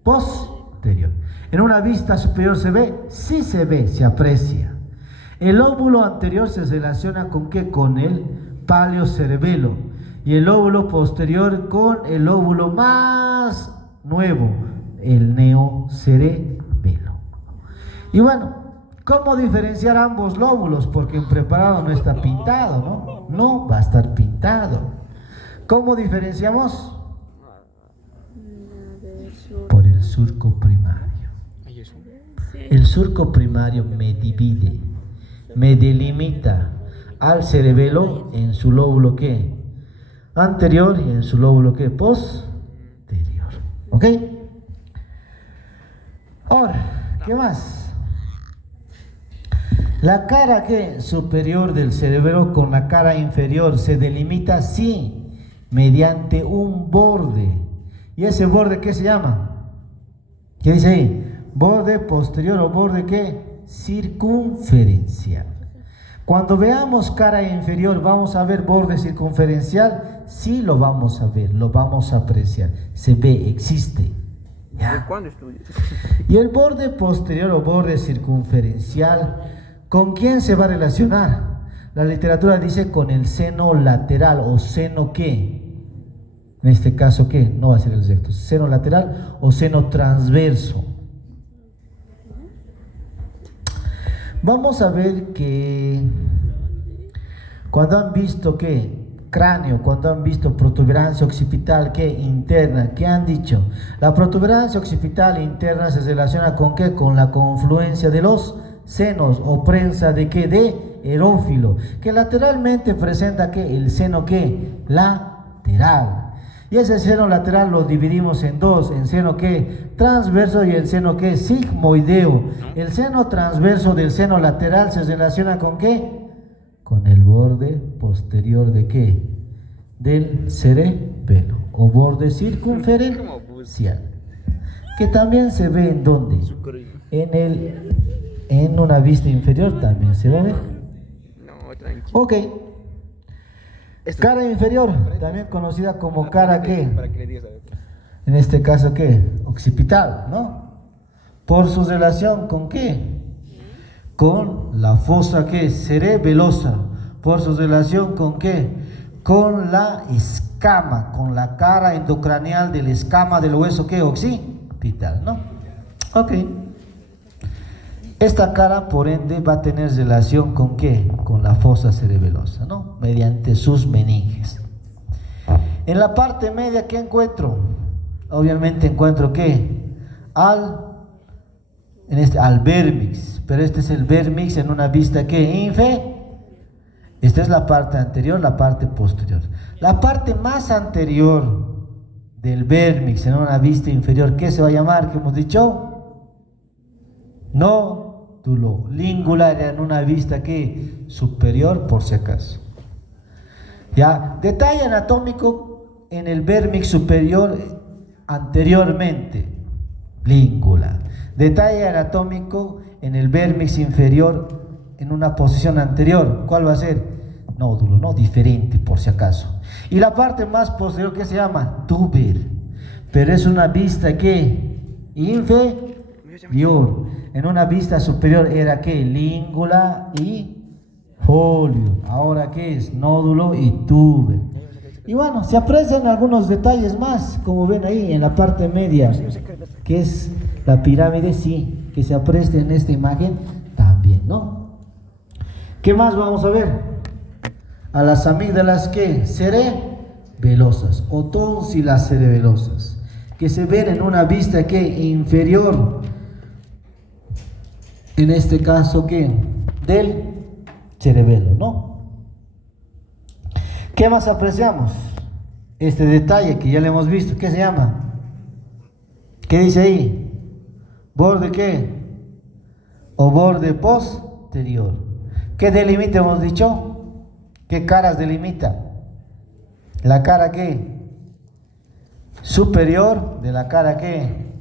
posterior. En una vista superior se ve, sí se ve, se aprecia. El lóbulo anterior se relaciona con ¿qué? Con el paleocerebelo y el lóbulo posterior con el lóbulo más nuevo, el neocerebelo. Y bueno, ¿cómo diferenciar ambos lóbulos? Porque en preparado no está pintado, ¿no? No va a estar pintado. ¿Cómo diferenciamos? Por el surco primario. El surco primario me divide, me delimita al cerebelo en su lóbulo que anterior y en su lóbulo que posterior. ¿Ok? Ahora, ¿qué más? La cara que superior del cerebelo con la cara inferior se delimita, sí, mediante un borde. ¿Y ese borde qué se llama? ¿Qué dice ahí? Borde posterior o borde ¿qué? Circunferencial. Cuando veamos cara inferior, ¿vamos a ver borde circunferencial? Sí, lo vamos a ver, lo vamos a apreciar. Se ve, existe. ¿Ya? ¿Cuándo estudias? Y el borde posterior o borde circunferencial, ¿con quién se va a relacionar? La literatura dice con el seno lateral o seno ¿qué? En este caso ¿qué? No va a ser el recto. Seno lateral o seno transverso. Vamos a ver que cuando han visto que cráneo, cuando han visto protuberancia occipital que interna, ¿qué han dicho? La protuberancia occipital interna se relaciona con ¿qué? Con la confluencia de los senos o prensa de ¿qué? De erófilo, que lateralmente presenta ¿qué? El seno ¿qué? Lateral. Y ese seno lateral lo dividimos en dos, en seno que transverso y el seno que sigmoideo. El seno transverso del seno lateral se relaciona con ¿qué? Con el borde posterior de ¿qué? Del cerebelo o borde circunferencial, que también se ve en ¿dónde? En una vista inferior también se va a ver. No, tranquilo. Ok. Cara inferior, también conocida como cara ¿qué? Para que le digas a ver. En este caso ¿qué? Occipital, ¿no? Por su relación con ¿qué? Con la fosa ¿qué? Cerebelosa. Por su relación con ¿qué? Con la escama, con la cara endocranial del escama del hueso ¿qué? Occipital, ¿no? Ok. Esta cara, por ende, va a tener relación con ¿qué? Con la fosa cerebelosa, ¿no? Mediante sus meninges. En la parte media, ¿qué encuentro? Obviamente encuentro ¿qué? Al vérmix, pero este es el vérmix en una vista ¿qué? Esta es la parte anterior, la parte posterior. La parte más anterior del vérmix en una vista inferior, ¿qué se va a llamar? ¿Qué hemos dicho? Nódulo. Língula en una vista ¿qué? Superior, por si acaso. Ya, detalle anatómico en el vérmix superior anteriormente, língula. Detalle anatómico en el vérmix inferior en una posición anterior, ¿cuál va a ser? Nódulo, ¿no? Diferente, por si acaso. Y la parte más posterior, ¿qué se llama? Tuber. Pero es una vista ¿qué? Inferior. En una vista superior era ¿qué? Língula y folio. Ahora ¿qué es? Nódulo y tuber. Y bueno, se aprecian algunos detalles más, como ven ahí en la parte media, que es la pirámide, sí, que se aprecia en esta imagen también, ¿no? ¿Qué más vamos a ver? A las amígdalas ¿qué? Cerebelosas o tónsilas cerebelosas, que se ven en una vista ¿qué? Inferior. En este caso, ¿qué? Del cerebelo, ¿no? ¿Qué más apreciamos? Este detalle que ya le hemos visto, ¿qué se llama? ¿Qué dice ahí? ¿Borde qué? O borde posterior. ¿Qué delimita hemos dicho? ¿Qué caras delimita? La cara ¿qué? Superior de la cara ¿qué?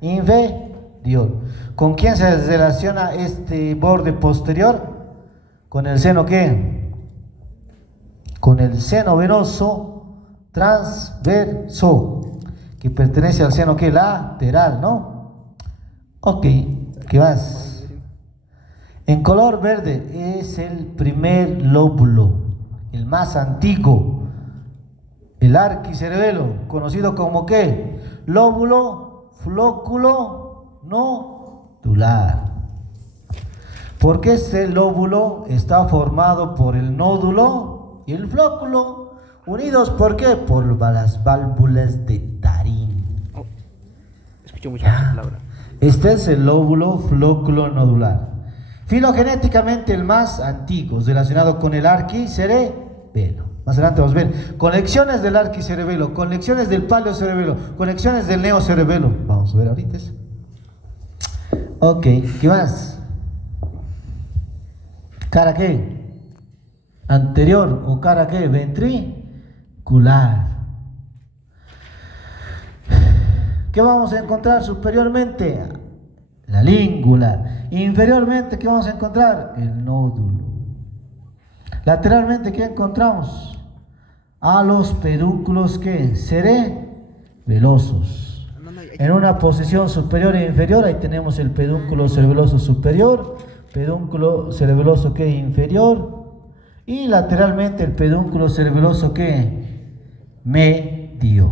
Inferior. ¿Con quién se relaciona este borde posterior? Con el seno ¿qué? Con el seno venoso transverso, que pertenece al seno ¿qué? Lateral, ¿no? Ok, ¿qué más? En color verde es el primer lóbulo, el más antiguo, el arquicerebelo, conocido como ¿qué? Lóbulo flóculo nodular. Porque este lóbulo está formado por el nódulo y el flóculo, unidos ¿por qué? Por las válvulas de Tarim. Escucho mucho esa palabra. Este es el lóbulo flóculo nodular. Filogenéticamente el más antiguo, relacionado con el arquicerebelo. Más adelante vamos a ver conexiones del arquicerebelo, conexiones del paleocerebelo, conexiones del neocerebelo. Vamos a ver ahorita eso. Ok, ¿qué más? ¿Cara qué? Anterior o cara qué? Ventricular. ¿Qué vamos a encontrar superiormente? La língula. Inferiormente, ¿qué vamos a encontrar? El nódulo. Lateralmente, ¿qué encontramos? A los pedúnculos ¿qué? Cerebelosos. En una posición superior e inferior, ahí tenemos el pedúnculo cerebeloso superior, pedúnculo cerebeloso ¿qué? Inferior, y lateralmente el pedúnculo cerebeloso ¿qué? Medio.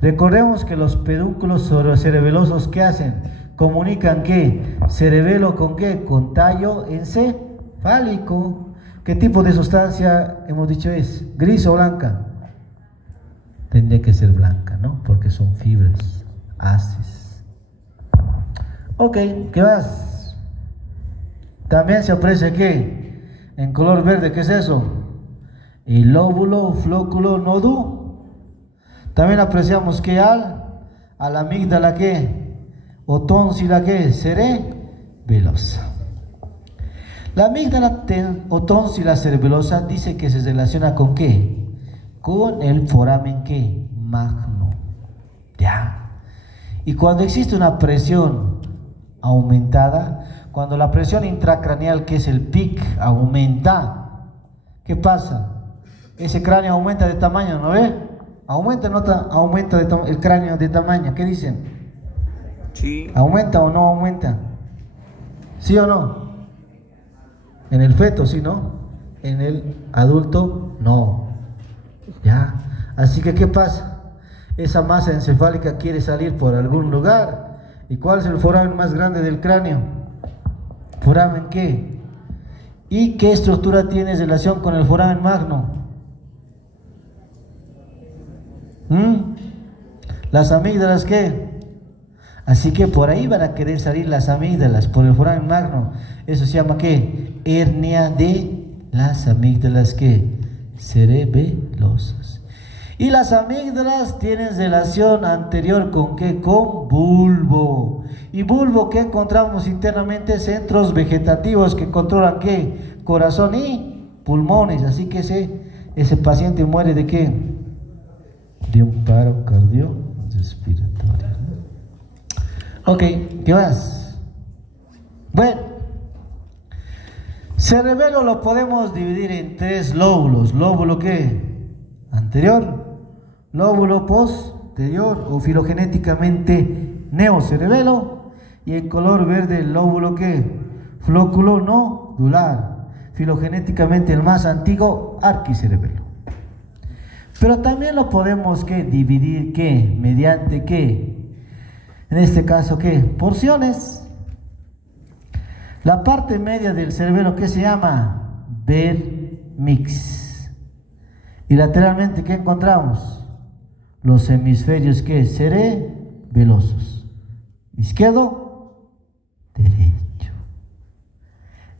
Recordemos que los pedúnculos cerebelosos ¿qué hacen? Comunican ¿qué? Cerebelo con ¿qué? Con tallo encefálico. ¿Qué tipo de sustancia hemos dicho es? ¿Gris o blanca? Tendría que ser blanca, ¿no? Porque son fibras, haces. Ok, ¿qué más? También se aprecia ¿qué? En color verde, ¿qué es eso? El lóbulo flóculo nodular. También apreciamos que a la amígdala que, o tónsila que, cerebelosa. La amígdala o tónsila cerebelosa dice que se relaciona con qué? Con el foramen que, magno. Ya. Y cuando existe una presión aumentada, cuando la presión intracraneal, que es el PIC, aumenta, ¿qué pasa? Ese cráneo aumenta de tamaño, ¿no ve? Aumenta, nota, aumenta el cráneo de tamaño. ¿Qué dicen? Sí. ¿Aumenta o no aumenta? ¿Sí o no? En el feto sí, ¿no? En el adulto no. Ya. Así que ¿qué pasa? Esa masa encefálica quiere salir por algún lugar. ¿Y cuál es el foramen más grande del cráneo? ¿Foramen qué? ¿Y qué estructura tiene en relación con el foramen magno? ¿Las amígdalas qué? Así que por ahí van a querer salir las amígdalas, por el foramen magno. Eso se llama ¿qué? Hernia de las amígdalas ¿qué? Cerebelosas. Y las amígdalas tienen relación anterior con ¿qué? Con bulbo. Y bulbo que encontramos internamente, centros vegetativos que controlan ¿qué? Corazón y pulmones. Así que ese paciente muere ¿de qué? De un paro cardiorrespiratorio. Ok, ¿qué más? Bueno, cerebelo lo podemos dividir en tres lóbulos. ¿Lóbulo qué? Anterior, lóbulo posterior o filogenéticamente neocerebelo, y en color verde el lóbulo qué? Flóculo nodular, filogenéticamente el más antiguo, arquicerebelo. Pero también lo podemos ¿qué? Dividir ¿qué? Mediante ¿qué? En este caso ¿qué? Porciones. La parte media del cerebelo ¿qué se llama? Vermix. Y lateralmente ¿qué encontramos? Los hemisferios ¿qué? Cerebelosos. Izquierdo, derecho.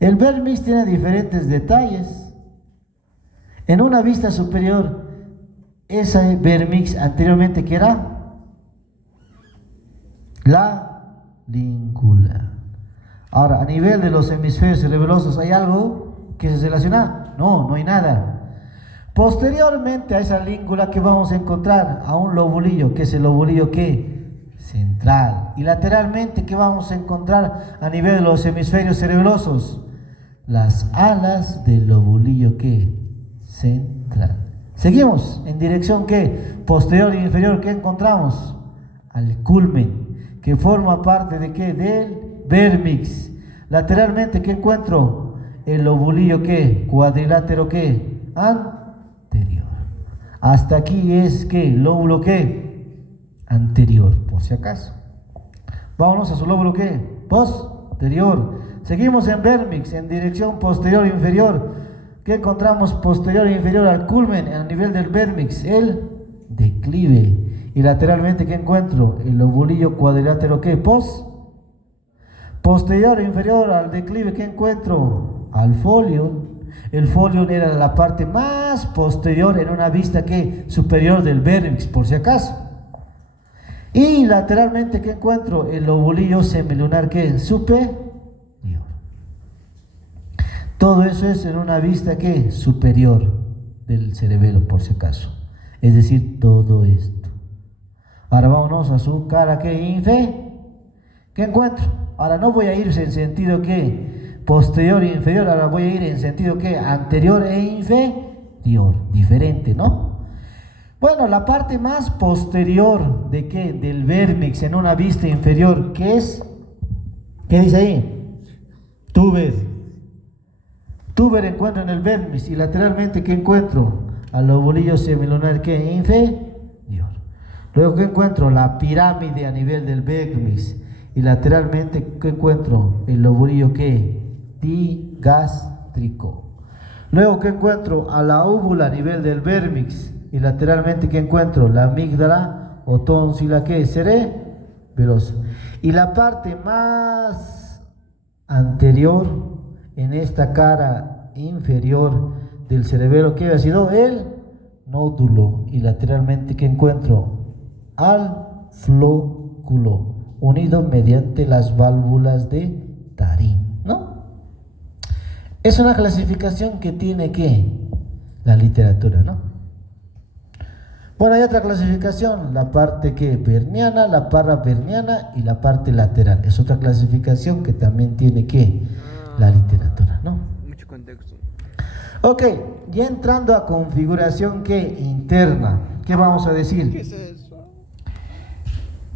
El vermix tiene diferentes detalles. En una vista superior, esa vermix anteriormente ¿qué era? La língula. Ahora, a nivel de los hemisferios cerebelosos, ¿hay algo que se relaciona? No, no hay nada. Posteriormente a esa língula, ¿qué vamos a encontrar? A un lobulillo, que es el lobulillo ¿qué? Central. Y lateralmente, ¿qué vamos a encontrar a nivel de los hemisferios cerebelosos? Las alas del lobulillo ¿qué? Central. Seguimos en dirección ¿qué? Posterior e inferior, ¿qué encontramos? Al culmen, que forma parte de ¿qué? Del vermix. Lateralmente, ¿qué encuentro? El lobulillo ¿qué? Cuadrilátero ¿qué? Anterior. Hasta aquí es ¿qué? Lóbulo ¿qué? Anterior, por si acaso. Vámonos a su lóbulo ¿qué? Posterior. Seguimos en vermix, en dirección posterior e inferior. ¿Qué encontramos posterior e inferior al culmen a nivel del vermix? El declive. Y lateralmente, ¿qué encuentro? El lobulillo cuadrilátero ¿qué? Posterior e inferior al declive, ¿qué encuentro? Al folium. El folium era la parte más posterior en una vista ¿qué? Superior del vermix, por si acaso. Y lateralmente, ¿qué encuentro? El lobulillo semilunar ¿qué? Superior. Todo eso es en una vista ¿qué? Superior del cerebelo, por si acaso. Es decir, todo esto. Ahora vámonos a su cara ¿qué? ¿Qué encuentro? Ahora no voy a ir en sentido ¿qué? Posterior e inferior, ahora voy a ir en sentido ¿qué? Anterior e inferior. Diferente, ¿no? Bueno, la parte más posterior de ¿qué? Del vermix en una vista inferior, ¿qué es? ¿Qué dice ahí? Tuber. Tuber encuentro en el vermix. Y lateralmente, ¿qué encuentro? Al lobulillo semilunar ¿qué? Inferior. Luego, ¿qué encuentro? La pirámide a nivel del vermix. Y lateralmente, ¿qué encuentro? El lobulillo ¿qué? Digástrico. Luego, ¿qué encuentro? A la úvula a nivel del vermix. Y lateralmente, ¿qué encuentro? La amígdala o tónsila ¿qué? Cerebelosa. Y la parte más anterior en esta cara inferior del cerebelo, ¿qué ha sido? El nódulo y lateralmente que encuentro al flóculo unido mediante las válvulas de Tarim, ¿no? Es una clasificación que tiene que la literatura, ¿no? Bueno, hay otra clasificación, la parte que verniana, la parra verniana y la parte lateral. Es otra clasificación que también tiene que la literatura, ¿no? Mucho contexto. Ok, ya entrando a configuración que interna, ¿qué vamos a decir? ¿Qué es eso?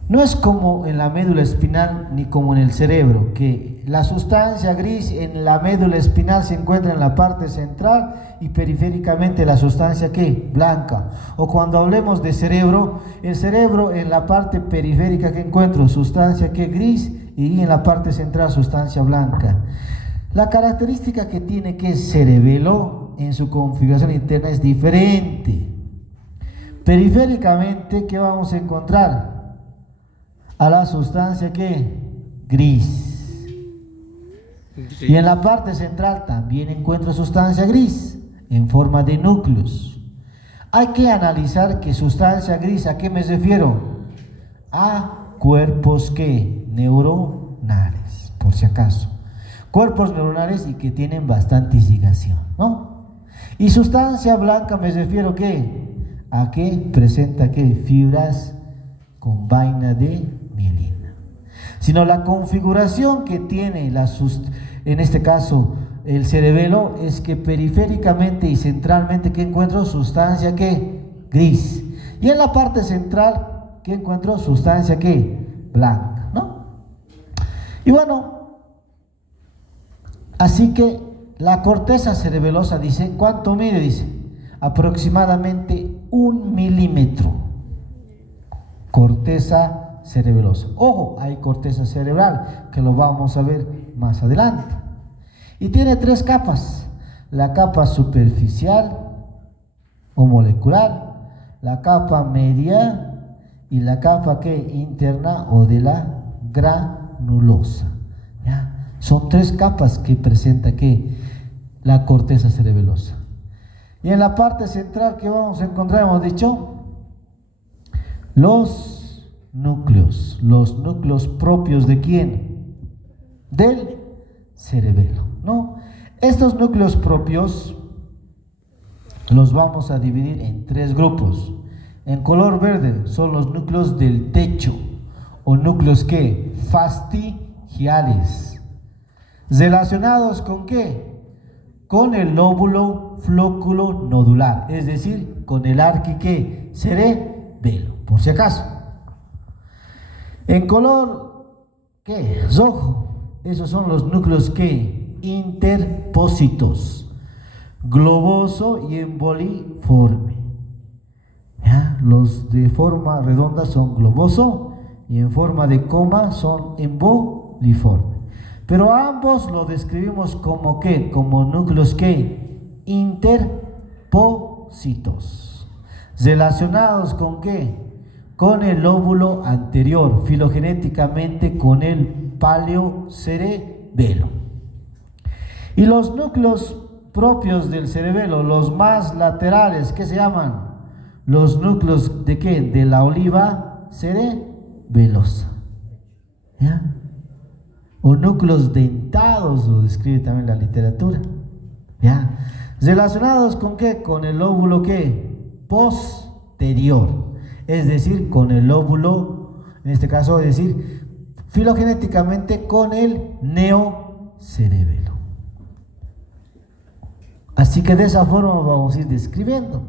No es como en la médula espinal ni como en el cerebro, que la sustancia gris en la médula espinal se encuentra en la parte central y periféricamente la sustancia ¿qué? Blanca. O cuando hablemos de cerebro, el cerebro en la parte periférica que encuentro sustancia ¿qué? Gris y en la parte central sustancia blanca. La característica que tiene que cerebelo en su configuración interna es diferente. Periféricamente, ¿qué vamos a encontrar? A la sustancia que gris. Y en la parte central también encuentro sustancia gris en forma de núcleos. Hay que analizar que sustancia gris, ¿a qué me refiero? A cuerpos que neuronales, por si acaso. Cuerpos neuronales y que tienen bastante irrigación, ¿no? Y sustancia blanca me refiero ¿qué? A que presenta ¿qué? Fibras con vaina de mielina. Sino la configuración que tiene en este caso el cerebelo es que periféricamente y centralmente ¿qué encuentro? Sustancia ¿qué? Gris. Y en la parte central ¿qué encuentro? Sustancia ¿qué? Blanca, ¿no? Y bueno, así que la corteza cerebelosa dice, ¿cuánto mide? Dice, aproximadamente 1 milímetro. Corteza cerebelosa. Ojo, hay corteza cerebral, que lo vamos a ver más adelante. Y tiene 3 capas. La capa superficial o molecular, la capa media y la capa que interna o de la granulosa. ¿Ya? Son 3 capas que presenta que la corteza cerebelosa. Y en la parte central que vamos a encontrar, hemos dicho, los núcleos propios ¿de quién? Del cerebelo, ¿no? Estos núcleos propios los vamos a dividir en 3 grupos. En color verde son los núcleos del techo o núcleos ¿qué? Fastigiales. ¿Relacionados con qué? Con el lóbulo flóculo nodular, es decir, con el arqui ¿qué? Cerebelo, por si acaso. En color ¿qué? Rojo, esos son los núcleos ¿qué? Interpósitos, globoso y emboliforme. ¿Ya? Los de forma redonda son globoso y en forma de coma son emboliforme. Pero ambos lo describimos como ¿qué? Como núcleos ¿qué? Interpósitos. ¿Relacionados con qué? Con el lóbulo anterior, filogenéticamente con el paleocerebelo. Y los núcleos propios del cerebelo, los más laterales, ¿qué se llaman? Los núcleos ¿de qué? De la oliva cerebelosa. ¿Ya? O núcleos dentados, lo describe también la literatura. ¿Ya? ¿Relacionados con qué? Con el lóbulo ¿qué? Posterior, es decir, con el lóbulo, en este caso, es decir, filogenéticamente con el neocerebelo. Así que de esa forma vamos a ir describiendo.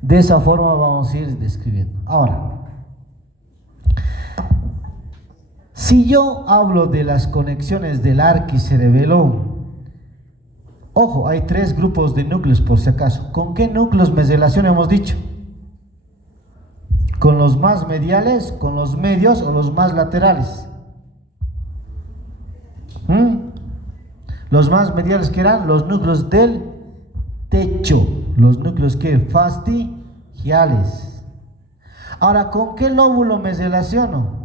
De esa forma vamos a ir describiendo. Ahora, si yo hablo de las conexiones del arquicerebelo, ojo, hay 3 grupos de núcleos por si acaso. ¿Con qué núcleos me relaciono? Hemos dicho. ¿Con los más mediales, con los medios o los más laterales? Los más mediales que eran los núcleos del techo, los núcleos que fastigiales. Ahora, ¿con qué lóbulo me relaciono?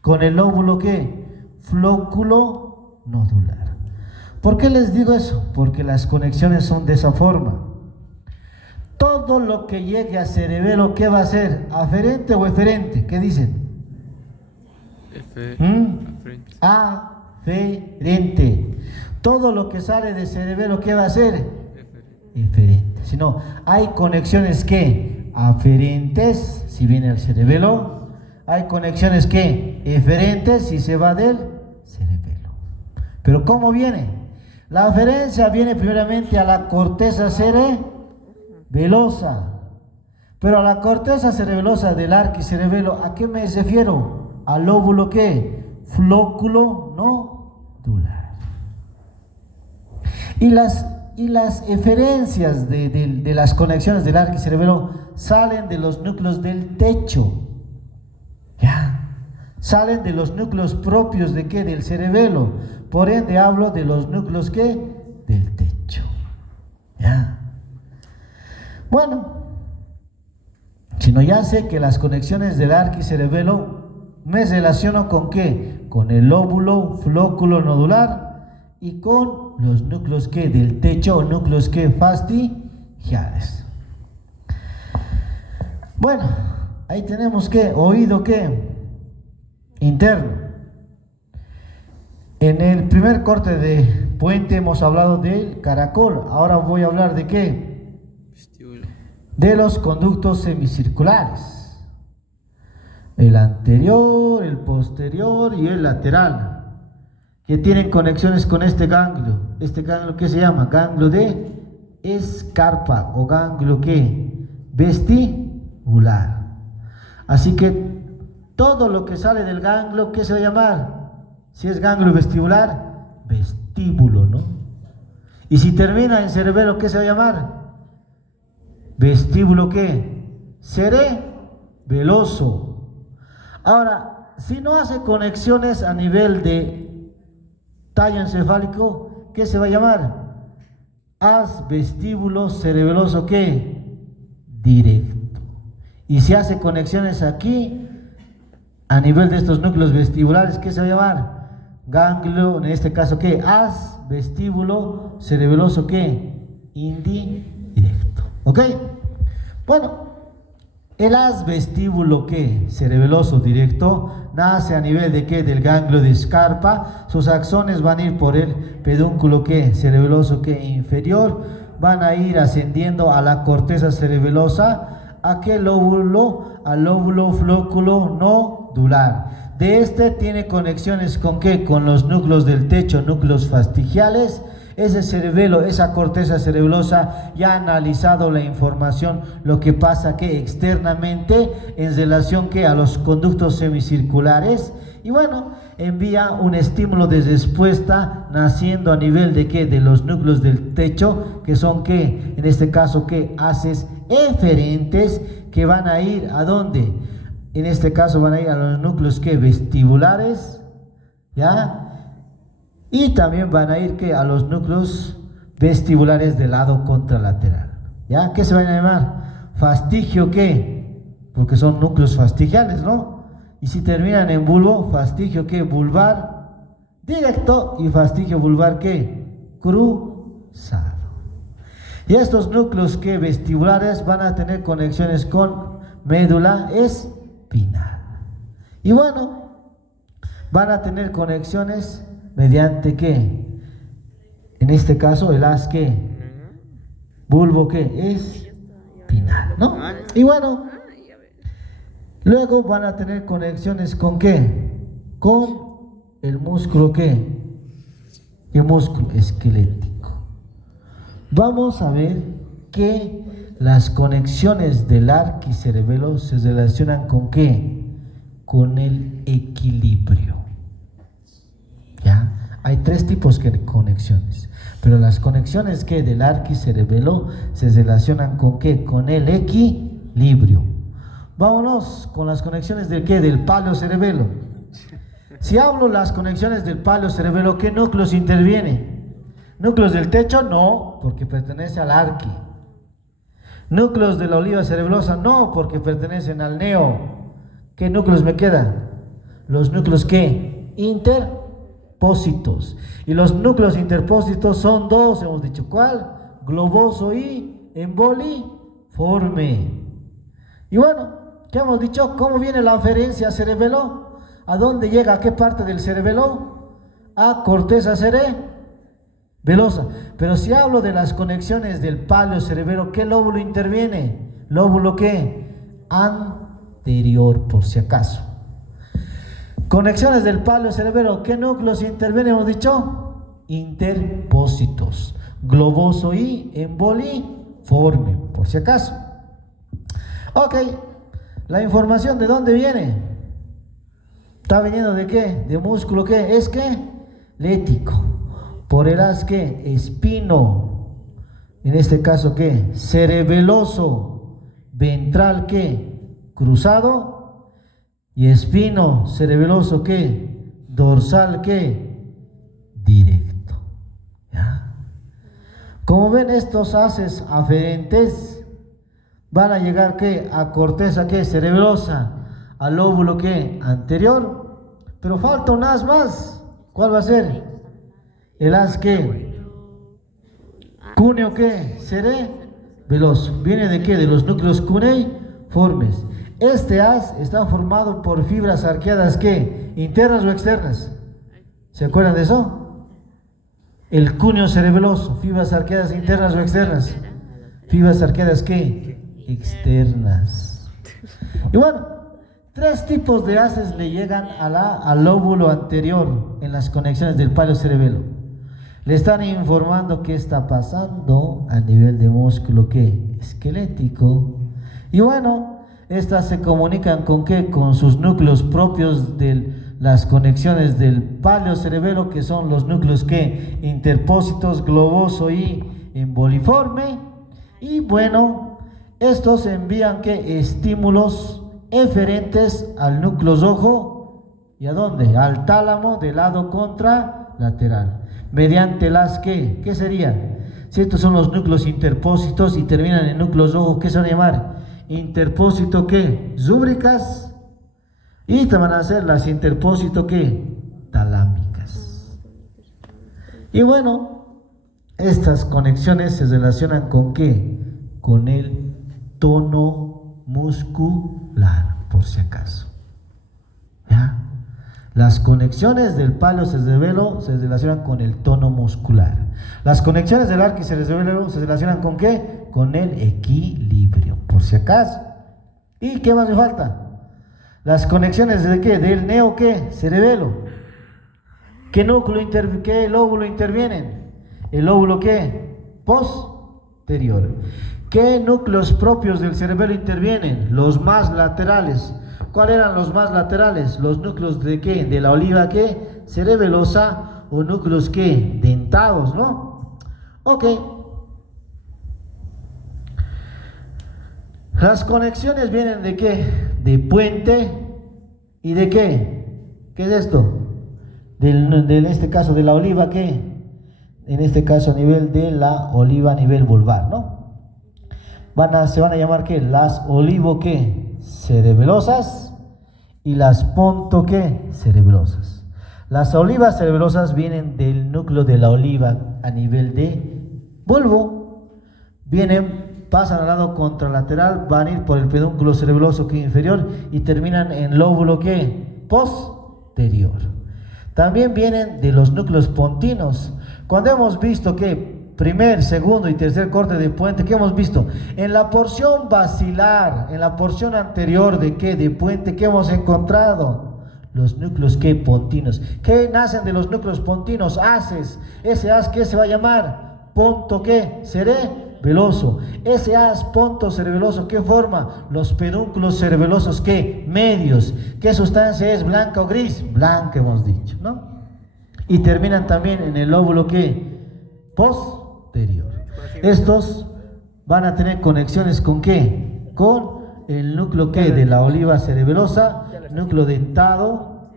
Con el lóbulo ¿qué? Flóculo nodular. ¿Por qué les digo eso? Porque las conexiones son de esa forma. Todo lo que llegue a cerebelo, ¿qué va a ser? ¿Aferente o eferente? ¿Qué dicen? Aferente. Aferente. Todo lo que sale de cerebelo, ¿qué va a ser? Eferente. Si no, hay conexiones que aferentes, si viene al cerebelo. Hay conexiones que eferentes, si se va del cerebelo. Pero ¿cómo viene? La aferencia viene primeramente a la corteza cerebelosa. Pero a la corteza cerebelosa del arquicerebelo, ¿a qué me refiero? Al lóbulo ¿qué? Flóculo nodular. Y las eferencias de las conexiones del arquicerebelo salen de los núcleos del techo. ¿Ya? Salen de los núcleos propios ¿de qué? Del cerebelo. Por ende hablo de los núcleos ¿qué? Del techo. ¿Ya? Bueno, si no, ya sé que las conexiones del arquicerebelo me relaciono con ¿qué? Con el lóbulo flóculo nodular y con los núcleos ¿qué? Del techo o núcleos ¿qué? Fastigiales. Bueno, ahí tenemos ¿qué? Oído ¿qué? Interno. En el primer corte de puente hemos hablado del caracol. Ahora voy a hablar de ¿qué? Vestíbulo. De los conductos semicirculares. El anterior, el posterior y el lateral, que tienen conexiones con este ganglio. Este ganglio ¿qué se llama? Ganglio de Scarpa o ganglio ¿qué? Vestibular. Así que todo lo que sale del ganglio, ¿qué se va a llamar? Si es ganglio vestibular, vestíbulo, ¿no? Y si termina en cerebelo, ¿qué se va a llamar? Vestíbulo ¿qué? Cerebeloso. Ahora, si no hace conexiones a nivel de tallo encefálico, ¿qué se va a llamar? Haz vestíbulo cerebeloso ¿qué? Directo. Y si hace conexiones aquí, a nivel de estos núcleos vestibulares, ¿qué se va a llamar? Ganglio, en este caso ¿qué? Haz vestíbulo cerebeloso ¿qué? Indirecto. ¿Ok? Bueno, el haz vestíbulo ¿qué? Cerebeloso directo nace a nivel de ¿qué? Del ganglio de Scarpa. Sus axones van a ir por el pedúnculo ¿qué? Cerebeloso ¿qué? Inferior, van a ir ascendiendo a la corteza cerebelosa. ¿A qué lóbulo? Al lóbulo flóculo nodular. De este tiene conexiones ¿con qué? Con los núcleos del techo, núcleos fastigiales. Ese cerebelo, esa corteza cerebelosa ya ha analizado la información, lo que pasa que externamente en relación que a los conductos semicirculares, y bueno, envía un estímulo de respuesta naciendo a nivel de ¿qué? De los núcleos del techo, que son ¿qué? En este caso ¿qué? Haces eferentes que van a ir ¿a dónde? En este caso van a ir a los núcleos ¿qué? Vestibulares, ¿ya? Y también van a ir ¿qué? A los núcleos vestibulares del lado contralateral. ¿Ya? ¿Qué se van a llamar? Fastigio ¿qué? Porque son núcleos fastigiales, ¿no? Y si terminan en bulbo, fastigio ¿qué? Vulvar directo y fastigio vulvar ¿qué? Cruzado. Y estos núcleos ¿qué? Vestibulares van a tener conexiones con médula espinal. Y bueno, van a tener conexiones mediante ¿qué? En este caso el haz ¿qué? Bulbo ¿qué? Espinal, ¿no? Y bueno, luego van a tener conexiones ¿con qué? Con el músculo ¿qué? El músculo esquelético. Vamos a ver que las conexiones del arquicerebelo se relacionan ¿con qué? Con el equilibrio. ¿Ya? Hay tres tipos de conexiones, pero las conexiones que del arquicerebelo se relacionan ¿con qué? Con el equilibrio. Vámonos con las conexiones del ¿qué? Del paleocerebelo. Si hablo las conexiones del paleocerebelo, ¿qué núcleos intervienen? ¿Núcleos del techo? No, porque pertenece al arqui. ¿Núcleos de la oliva cerebelosa? No, porque pertenecen al neo. ¿Qué núcleos me quedan? Los núcleos ¿qué? Interpósitos. Y los núcleos interpósitos son dos, hemos dicho. ¿Cuál? Globoso y embolizoide. boliforme. Y bueno, ¿qué hemos dicho? ¿Cómo viene la aferencia cerebelo? ¿A dónde llega? ¿A qué parte del cerebelo? A corteza cerebelosa. Pero si hablo de las conexiones del palio cerebelo, ¿qué lóbulo interviene? ¿Lóbulo qué? Anterior, por si acaso. Conexiones del palio cerebelo, ¿qué núcleos intervienen? Hemos dicho interpósitos, globoso y emboliforme, por si acaso. Ok, la información ¿de dónde viene? ¿Está viniendo de qué? ¿De músculo qué? ¿Es qué? Lético. Por el haz qué? Espino. En este caso qué? Cerebeloso. Ventral qué? Cruzado. Y espino cerebeloso ¿qué? Dorsal ¿qué? Directo. ¿Ya? Como ven, estos haces aferentes van a llegar ¿qué? A corteza ¿qué? Cerebelosa, al lóbulo ¿qué? Anterior. Pero falta un haz más. ¿Cuál va a ser? El haz ¿qué? Cúneo ¿qué? Cerebeloso. ¿Viene de qué? De los núcleos cuneiformes. Este haz está formado por fibras arqueadas ¿qué? ¿Internas o externas? ¿Se acuerdan de eso? El cúneo cerebeloso, fibras arqueadas internas o externas. Fibras arqueadas ¿qué? Externas. Y bueno, tres tipos de haces le llegan al lóbulo anterior en las conexiones del palio cerebelo. Le están informando qué está pasando a nivel de músculo ¿qué? Esquelético. Y bueno, estas se comunican con ¿qué? Con sus núcleos propios de las conexiones del palio cerebelo, que son los núcleos ¿qué? Interpósitos, globoso y emboliforme. Y bueno, estos envían ¿qué? Estímulos eferentes al núcleo rojo. ¿Y a dónde? Al tálamo del lado contralateral. Mediante las ¿qué? ¿Qué sería? Si estos son los núcleos interpósitos y terminan en núcleos rojos, ¿qué se van a llamar? Interpósito ¿qué? Rúbricas. Y te van a hacer las interpósito ¿qué? Talámicas. Y bueno, estas conexiones se relacionan con ¿qué? Con el tono muscular, por si acaso. ¿Ya? Las conexiones del palio cerebelo se relacionan con el tono muscular. Las conexiones del arco cerebelo se relacionan con ¿qué? Con el equilibrio, por si acaso. ¿Y qué más me falta? Las conexiones de ¿qué? Del neo ¿qué? Cerebelo. ¿Qué qué lóbulo intervienen? El lóbulo ¿qué? Posterior. ¿Qué núcleos propios del cerebelo intervienen? Los más laterales. ¿Cuáles eran los más laterales? Los núcleos de ¿qué? De la oliva ¿qué? Cerebelosa, o núcleos ¿qué? Dentados, ¿no? Ok. Las conexiones vienen de ¿qué? De puente y de ¿qué? ¿Qué es esto? En este caso de la oliva ¿qué? En este caso a nivel de la oliva a nivel vulvar, ¿no? Se van a llamar ¿qué? Las olivo ¿qué? Cerebelosas y las ponto ¿qué? Cerebelosas. Las olivas cerebelosas vienen del núcleo de la oliva a nivel de bulbo. Pasan al lado contralateral, van a ir por el pedúnculo cerebeloso ¿qué? Inferior y terminan en lóbulo ¿qué? Posterior. También vienen de los núcleos pontinos. Cuando hemos visto que primer, segundo y tercer corte de puente, ¿qué hemos visto? En la porción basilar, en la porción anterior de ¿qué? De puente, ¿qué hemos encontrado? Los núcleos ¿qué? Pontinos. ¿Qué nacen de los núcleos pontinos? Haces. Ese haz ¿qué se va a llamar? Ponto ¿qué? Cerebeloso. Ese haz ponto cerebeloso, ¿qué forma? Los pedúnculos cerebelosos ¿qué? Medios. ¿Qué sustancia es? ¿Blanca o gris? Blanca hemos dicho, ¿no? Y terminan también en el lóbulo ¿qué? Posterior. Estos van a tener conexiones con ¿qué? Con el núcleo ¿qué? De la oliva cerebelosa, núcleo dentado.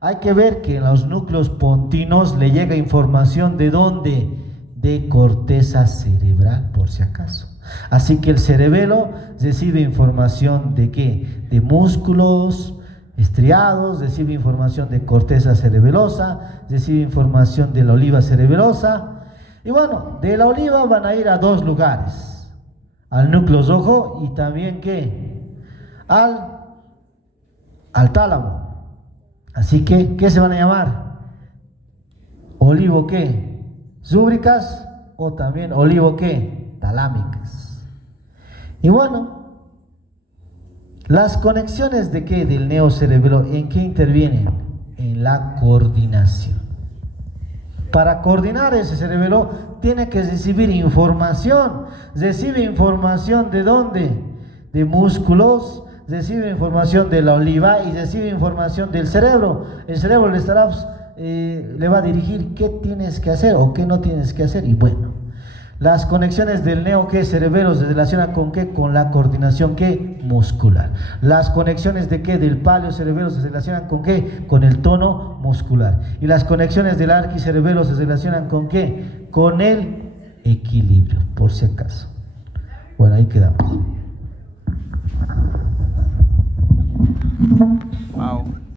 Hay que ver que en los núcleos pontinos le llega información ¿de dónde? De corteza cerebral, por si acaso. Así que el cerebelo recibe información ¿de qué? De músculos estriados, recibe información de corteza cerebelosa, recibe información de la oliva cerebelosa. Y bueno, de la oliva van a ir a dos lugares. al núcleo rojo y también ¿qué? Al tálamo. Así que, ¿qué se van a llamar? Olivo ¿qué? Rúbricas o también olivo ¿qué? Talámicas. Y bueno, las conexiones de qué? Del neocerebelo, ¿en qué intervienen? En la coordinación. Para coordinar ese cerebelo tiene que recibir información. Recibe información ¿de dónde? De músculos, recibe información de la oliva y recibe información del cerebro. El cerebro le estará, le va a dirigir qué tienes que hacer o qué no tienes que hacer. Y bueno, las conexiones del cerebelo se relacionan con qué? Con la coordinación ¿qué? Muscular. Las conexiones de qué? Del paleocerebelo se relacionan con qué? Con el tono muscular. Y las conexiones del arquicerebelo se relacionan con qué? Con el equilibrio, por si acaso. Bueno, ahí quedamos. Wow.